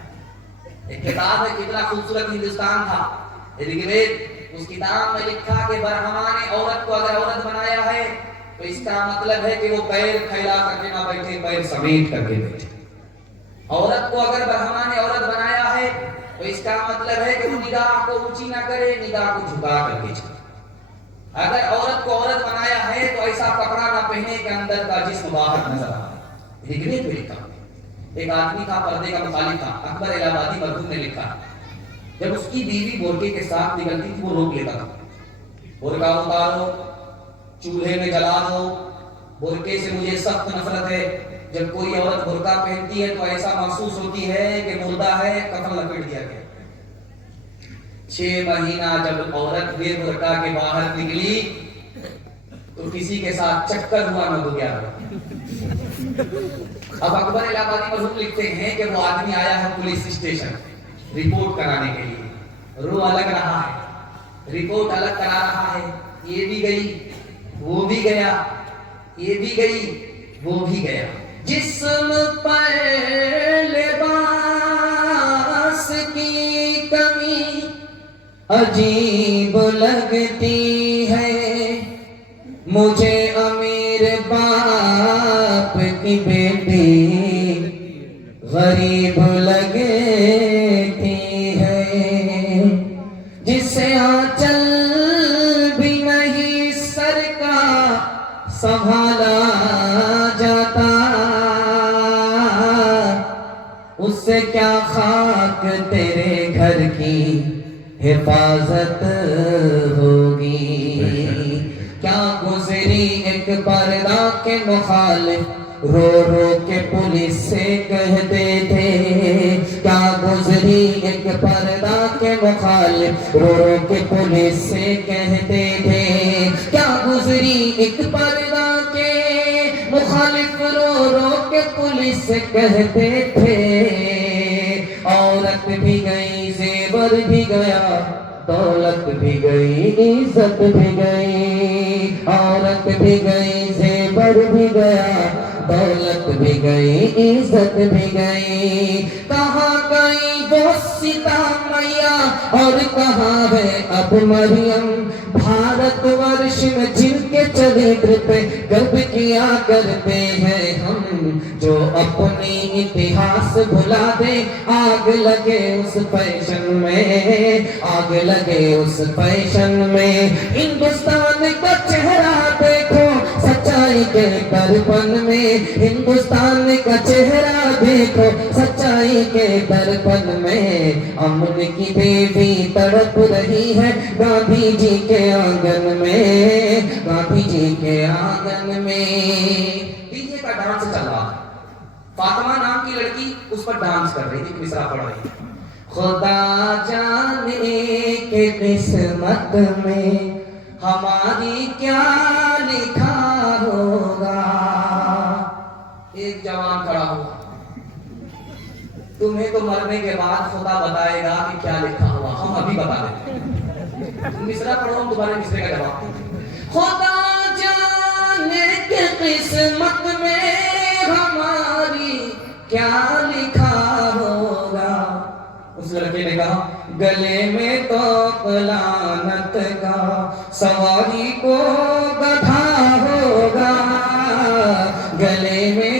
ایک کتاب ہے کتنا خوبصورت ہندوستان تھا، رگ وید، اس کتاب میں لکھا کہ برہما نے عورت کو اگر عورت بنایا ہے تو اس کا مطلب ہے کہ وہ پیر پھیلا کر کے نہ بیٹھے، پیر سمیٹ کر کے بیٹھے۔ عورت کو اگر برہما نے عورت بنایا ہے تو اس کا مطلب ہے کہ وہ نگاہ کو اونچی نہ کرے، نگاہ کو جھکا کر کے چلے۔ اگر عورت کو عورت بنایا ہے تو ایسا کپڑا نہ پہنے کہ اندر کا جسم باہر نظر آئے۔ رگوید میں لکھا۔ ایک آدمی تھا پردے کا مخالف تھا، اکبر الہ آبادی مرحوم نے لکھا، جب اس کی بیوی بورکے کے ساتھ نکلتی تھی وہ روک لیتا تھا، بورکا اتارو، چولہے میں جلا دو، بورکے سے مجھے سخت نفرت ہے۔ جب کوئی عورت برقع پہنتی ہے تو ایسا محسوس ہوتی ہے کہ مردہ ہے، کفن لپیٹ دیا گیا۔ 6 مہینہ جب عورت بے برقع کے باہر نکلی تو کسی کے ساتھ چکر ہوا نہ تو کیا ہوا۔ اب اکبر الہ آبادی مرحوم لکھتے ہیں کہ وہ آدمی آیا ہے پولیس اسٹیشن رپورٹ کرانے کے لیے، رو الگ رہا ہے، رپورٹ الگ کرا رہا ہے، یہ بھی گئی وہ بھی گیا، یہ بھی گئی وہ بھی گیا۔ جسم پر لباس کی کمی عجیب لگتی ہے، مجھے امیر باپ کی بیٹی غریب لگتی ہے، جسے آنچل بھی نہیں سر کا سنبھالا جاتا، اس سے کیا خاک تیرے گھر کی حفاظت ہوگی۔ کیا گزری ایک پردہ کے مخالف رو رو کے پولیس سے کہتے تھے، کیا گزری ایک پردہ کے مخالف رو رو کے پولیس سے کہتے تھے، کیا گزری ایک پردہ کے مخالف رو رو کے پولیس سے کہتے تھے۔ عورت بھی گئی، زیور بھی گیا، دولت بھی گئی، عزت بھی گئی، عورت بھی گئی، زیور بھی گیا، دولت بھی گئی، عزت بھی گئی۔ کہاں گئی وہ سیتا میاں اور کہاں ہے اب مریم؟ بھارت ورش میں جن کے چریتر پہ گرو کیا کرتے ہیں ہم، جو اپنی اتہاس بھلا دے، آگ لگے اس فیشن میں، آگ لگے اس فیشن میں۔ ہندوستان کا چہرہ دیکھو سچائی کے درپن میں، ہندوستان کا چہرہ دیکھو سچائی کے درپن میں۔ امن کی دیوی تڑپ رہی ہے گاندھی جی کے آنگن میں، گاندھی جی کے آنگن میں۔ ڈی جے کا ڈانس چل رہا ہے، فاطمہ نام کی لڑکی اس پر ڈانس کر رہی تھی، مصرع پڑھ رہی تھی۔ خدا جانے کہ قسمت میں ہماری کیا لکھا ہوگا۔ ایک جوان کھڑا ہوا، تمہیں تو مرنے کے بعد خدا بتائے گا کہ کیا لکھا ہوا، ہم ابھی بتا دیتے ہیں۔ مصرع پڑھو، ہم تمہارے مصرع کا جواب دیں۔ خدا جانے کہ قسمت میں ہماری کیا لکھا ہوگا۔ اس لڑکے نے کہا گلے میں تو لعنت کا، سواری کو گدھا ہوگا، گلے میں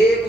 1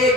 1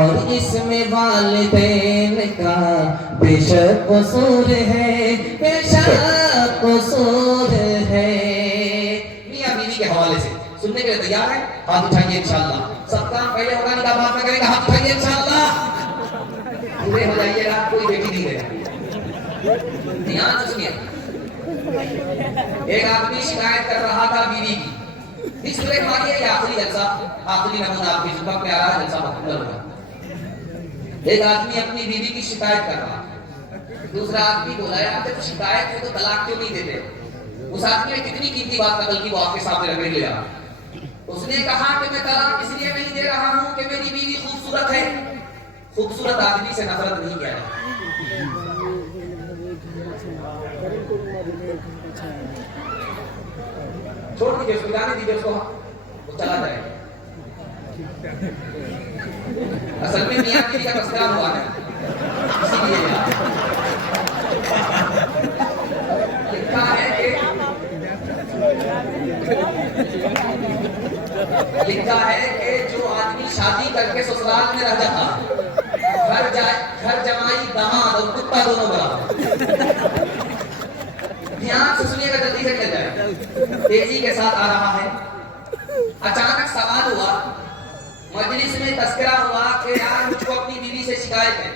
اور اس میں والدین کا بے شک قصور ہے، بے شک قصور ہے۔ میاں بیوی کے حوالے سے سننے کے لیے تیار ہے؟ ہاتھ اٹھائیے انشاءاللہ۔ سب کام پہلے ہوگا نکاح بعد میں کریں گے، ہاتھ اٹھائیے انشاءاللہ۔ پورے ہو جائیے گا، کوئی بیٹی نہیں دے گا۔ دھیان سے سنیے، ایک آدمی شکایت کر رہا تھا بیوی کی، اس بریک ماریے یہ آخری جلسہ، آخری نمونہ آپ کی خدمت میں آ رہا ہے، جلسہ مکمل ہوگا۔ ایک آدمی اپنی بیوی کی شکایت کر رہا، دوسرا آدمی بولا یار جب شکایت ہے تو طلاق کیوں نہیں دیتے؟ اس آدمی نے کتنی قیمتی بات نقل کی، وہ آپ کے سامنے رکھ لیا۔ اس نے کہا کہ میں طلاق اس لیے نہیں دے رہا ہوں کہ میری بیوی خوبصورت ہے۔ خوبصورت آدمی سے نفرت نہیں کیا جائے۔ چھوڑ دیجیے اس کو، جانے دیجیے اس کو، وہ چلا جائے گا۔ اصل میں میاں بیوی کا تذکرہ ہوا ہے، اسی لیے لکھا ہے کہ جو آدمی شادی کر کے سسرال میں رہ جاتا، گھر جمائی داماد اور کتا دونوں برابر۔ دھیان سے سنیے گا، جلدی سے چل جائے، تیزی کے ساتھ آ رہا ہے۔ اچانک سوال ہوا، مجلس میں تذکرہ ہوا کہ یار مجھ کو اپنی بیوی سے شکایت ہے۔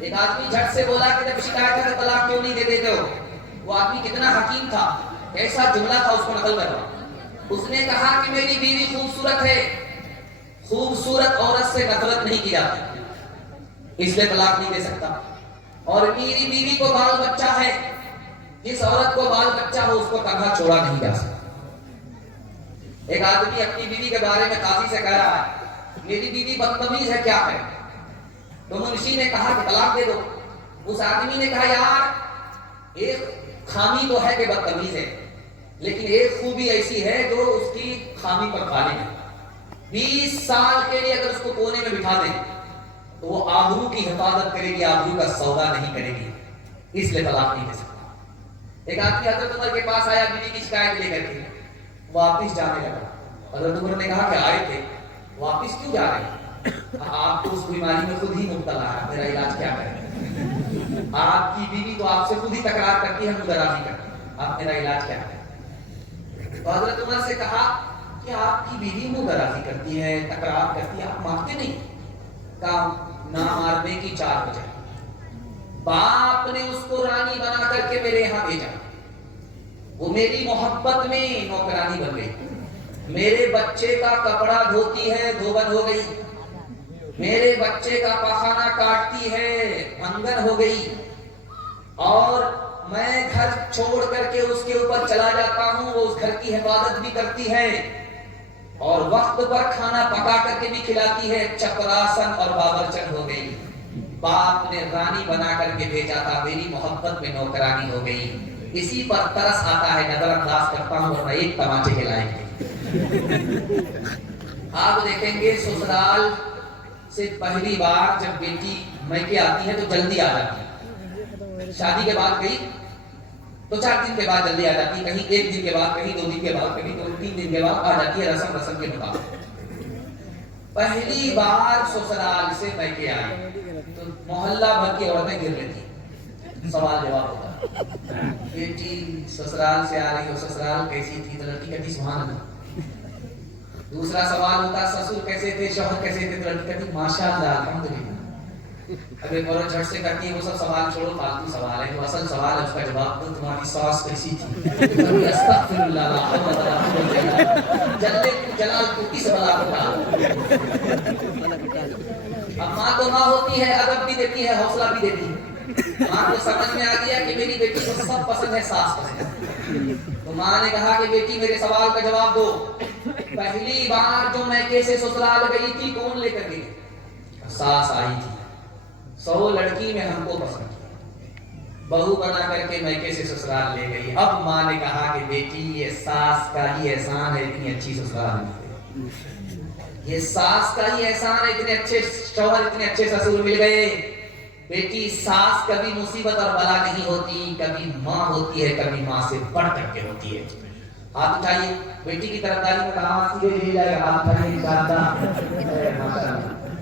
ایک آدمی جھٹ سے بولا کہ جب شکایت ہے تو طلاق کیوں نہیں دے دیتے ہو؟ وہ آدمی کتنا حکیم تھا، ایسا جملہ تھا، اس کو نقل کر رہا۔ اس نے کہا کہ میری بیوی خوبصورت ہے، خوبصورت عورت سے نفرت نہیں کی جاتی، اس لیے طلاق نہیں دے سکتا۔ اور میری بیوی کو بال بچہ ہے، جس عورت کو بال بچہ ہو اس کو تنہا چھوڑا نہیں جا سکتا۔ ایک آدمی اپنی بیوی کے بارے میں قاضی سے کہہ رہا ہے میری بیوی بدتمیز ہے، کیا ہے؟ تو منشی نے کہا کہ طلاق دے دو۔ اس آدمی نے کہا یار ایک خامی تو ہے کہ بدتمیز ہے، لیکن ایک خوبی ایسی ہے جو اس کی خامی پر غالب ہے۔ 20 سال کے لیے اگر اس کو کونے میں بٹھا دیں تو وہ آبرو کی حفاظت کرے گی، آبرو کا سودا نہیں کرے گی، اس لیے طلاق نہیں دے سکتا۔ ایک آدمی حضرت عمر کے پاس آیا بیوی کی شکایت لے کر کے، واپس جانے لگا۔ حضرت عمر نے کہا کہ آئے تھے، واپس کیوں جا رہے ہیں؟ آپ تو اس بیماری میں خود ہی مبتلا ہے، میرا علاج کیا کریں؟ آپ کی بیوی تو آپ سے خود ہی تکرار کرتی ہے، مدراجی کرتی ہے، آپ میرا علاج کیا کریں؟ تو حضرت عمر سے کہا کہ آپ کی بیوی مدراجی کرتی ہے، تکرار کرتی ہے، آپ مانتے نہیں؟ کہا نہ مارنے کی 4 وجہ۔ باپ نے اس کو رانی بنا کر کے میرے یہاں بھیجا، وہ میری محبت میں نوکرانی بن گئی، میرے بچے کا کپڑا دھوتی ہے، دھوبن ہو گئی، میرے بچے کا پخانہ کاٹتی ہے، منگن ہو گئی، اور میں گھر چھوڑ کر کے اس کے اوپر چلا جاتا ہوں، وہ اس گھر کی حفاظت بھی کرتی ہے اور وقت پر کھانا پکا کر کے بھی کھلاتی ہے، چپراسن اور بابرچن ہو گئی۔ باپ نے رانی بنا کر کے بھیجا تھا، میری محبت میں نوکرانی ہو گئی۔ اسی پر ترس آتا ہے، نظر انداز کرتا ہوں ورنہ ایک تماچے کے لائق تھے۔ آپ دیکھیں گے سسرال سے پہلی بار جب بیٹی میکے آتی ہے تو جلدی آ جاتی ہے، شادی کے بعد گئی تو 4 دن کے بعد جلدی آ جاتی ہے، کہیں 1 دن کے بعد، کہیں 2 دن کے بعد، کہیں 3 دن کے بعد آ جاتی ہے، رسم کے مطابق۔ پہلی بار سسرال سے میکے آئی تو محلہ بھر کی عورتیں گر لیتی، سوال جواب ہوتا، بیٹی سسرال سے آ رہی ہو، سسرال کیسی تھی؟ تو لڑکی کہتی سبحان اللہ۔ دوسرا سوال ہوتا سسر کیسے تھے، شوہر کیسے تھے؟ تو لڑکی کہتی ماشاءاللہ الحمدللہ۔ اب ایک عورت جھٹ سے کہتی ہے وہ سب سوال چھوڑو، فالتو سوال ہے، جو اصل سوال ہے اس کا جواب دو، تمہاری ساس کیسی تھی؟ استغفر اللہ لا حول ولا قوت الا باللہ، جلال جلال کو کس بلا کو ڈال۔ اب ماں تو ماں ہوتی ہے، ادب بھی دیتی ہے، حوصلہ بھی دیتی ہے۔ ماں کو سمجھ میں آ گیا کہ میری بیٹی کو سب پسند ہے، ساس پسند ہے، تو ماں نے کہا کہ بیٹی میرے سوال کا جواب دو، پہلی بار جو میکے سے سسرال گئی تھی کون لے کر گئی؟ ساس آئی تھی، 100 لڑکی میں ہم کو پسند کی، بہو بنا کر کے میکے سے سسرال لے گئی۔ اب ماں نے کہا کہ بیٹی یہ ساس کا ہی احسان ہے، اتنی اچھی سسرال مل گئی، یہ ساس کا ہی احسان ہے، اتنے اچھے شوہر، اتنے اچھے سسر مل گئے۔ بیٹی ساس کبھی مصیبت اور بلا نہیں ہوتی، کبھی ماں ہوتی ہے، کبھی ماں سے بڑھ کر کے ہوتی ہے۔ ہاتھ اٹھائیے، بیٹی کی طرفداری میں کہاں سیدھے لے جائے گا، ہاتھ اٹھائیے انشاءاللہ۔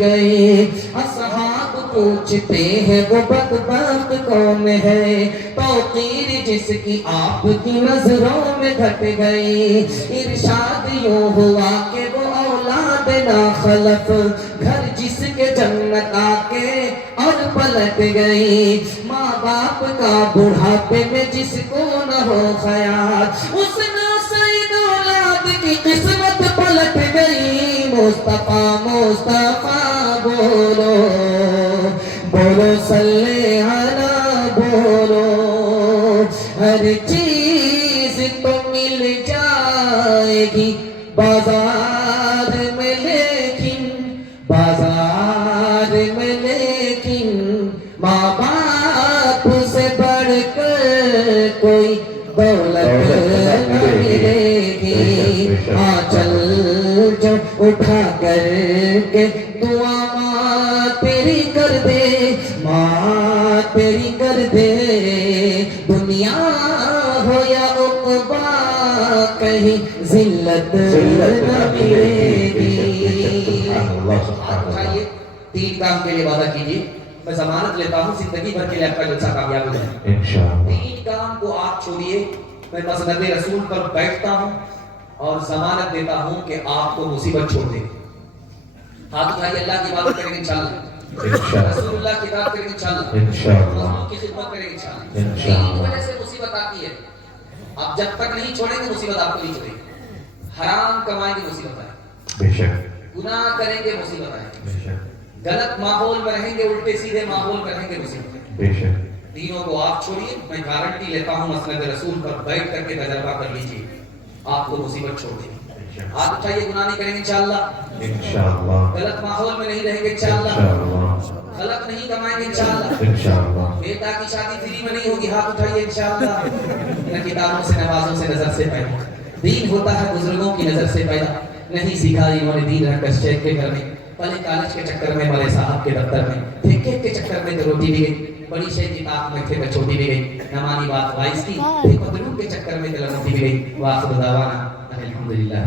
گئی. اصحاب پوچھتے ہیں وہ بدبخت کون ہے, توقیر جس کی آپ کی نظروں میں گھٹ گئی. ارشاد یوں ہوا کہ وہ اولاد ناخلف, گھر جس کے جنت آ کے اور پلٹ گئی. ماں باپ کا بڑھاپے میں جس کو نہ ہو خیال, اس ناسعید اولاد کی قسمت پلٹ گئی. مصطفیٰ مصطفیٰ بولو, بولو صلی علی بولو. ہر چیز تو مل جائے گی بازار میں, لیکن بازار میں لیکن ماں باپ سے بڑھ کر کوئی دولت نہ ملے گی. ہاں چل جو اٹھا کر کے دعا ماں تیری کر دے, ماں تیری کر دے. دنیا ہو یا عقبا کہیں ذلت نہ ملے گی. ہاتھ اٹھائیے, 3 کام کے لیے وعدہ کیجیے. میں ضمانت لیتا ہوں زندگی بھر کے لیے آپ کا جلسہ کامیاب ہو جائے. انشاءاللہ 3 کام کو آپ چھوڑیے, میں مسند رسول پر بیٹھتا ہوں اور ضمانت دیتا ہوں کہ آپ کو مصیبت چھوڑ دے گی. ہاتھ اٹھائیے, اللہ کی عبادت کریں گے انشاءاللہ, رسول اللہ کی بات کریں گے انشاءاللہ, انشاءاللہ اللہ کی خدمت کریں گے انشاءاللہ. انشاءاللہ. 3 وجہ سے مصیبت آتی ہے. آپ جب تک نہیں چھوڑیں گے مصیبت آپ کو نہیں چھوڑے گی. حرام کمائیں گے مصیبت آئے, بے شک گناہ کریں گے مصیبت آئے, بے شک غلط ماحول میں رہیں گے, الٹے سیدھے ماحول میں رہیں گے مصیبت آئے. بے شک. تینوں کو آپ چھوڑیے, میں گارنٹی لیتا ہوں مسند رسول پر بیٹھ کر کے تجربہ کر لیجیے, آپ کو مصیبت چھوڑ دے گی. ہاتھ اٹھائیے, گناہ نہیں کریں گے انشاءاللہ, انشاءاللہ غلط ماحول میں نہیں رہیں گے انشاءاللہ, انشاءاللہ غلط نہیں کمائیں گے انشاءاللہ, انشاءاللہ. بیٹا کی شادی فری میں نہیں ہوگی. ہاتھ اٹھائیے انشاءاللہ. نہ کتابوں سے, نمازوں سے, نظر سے پیدا. دین ہوتا ہے بزرگوں کی نظر سے پیدا. نہیں سیکھا انہوں نے دین رکھ کر شیخ کے گھر میں, پہلے کالج کے چکر میں, بڑے صاحب کے دفتر میں, ٹھیکے کے چکر میں تو روٹی بھی گئی, بڑی شیخ کی طاق میں تھے تو چھوٹی بھی گئی, نمانی بات وائس کی, پھر مدلوب کے چکر میں تو لنگوٹی بھی گئی. واخر دعوانا الحمدللہ.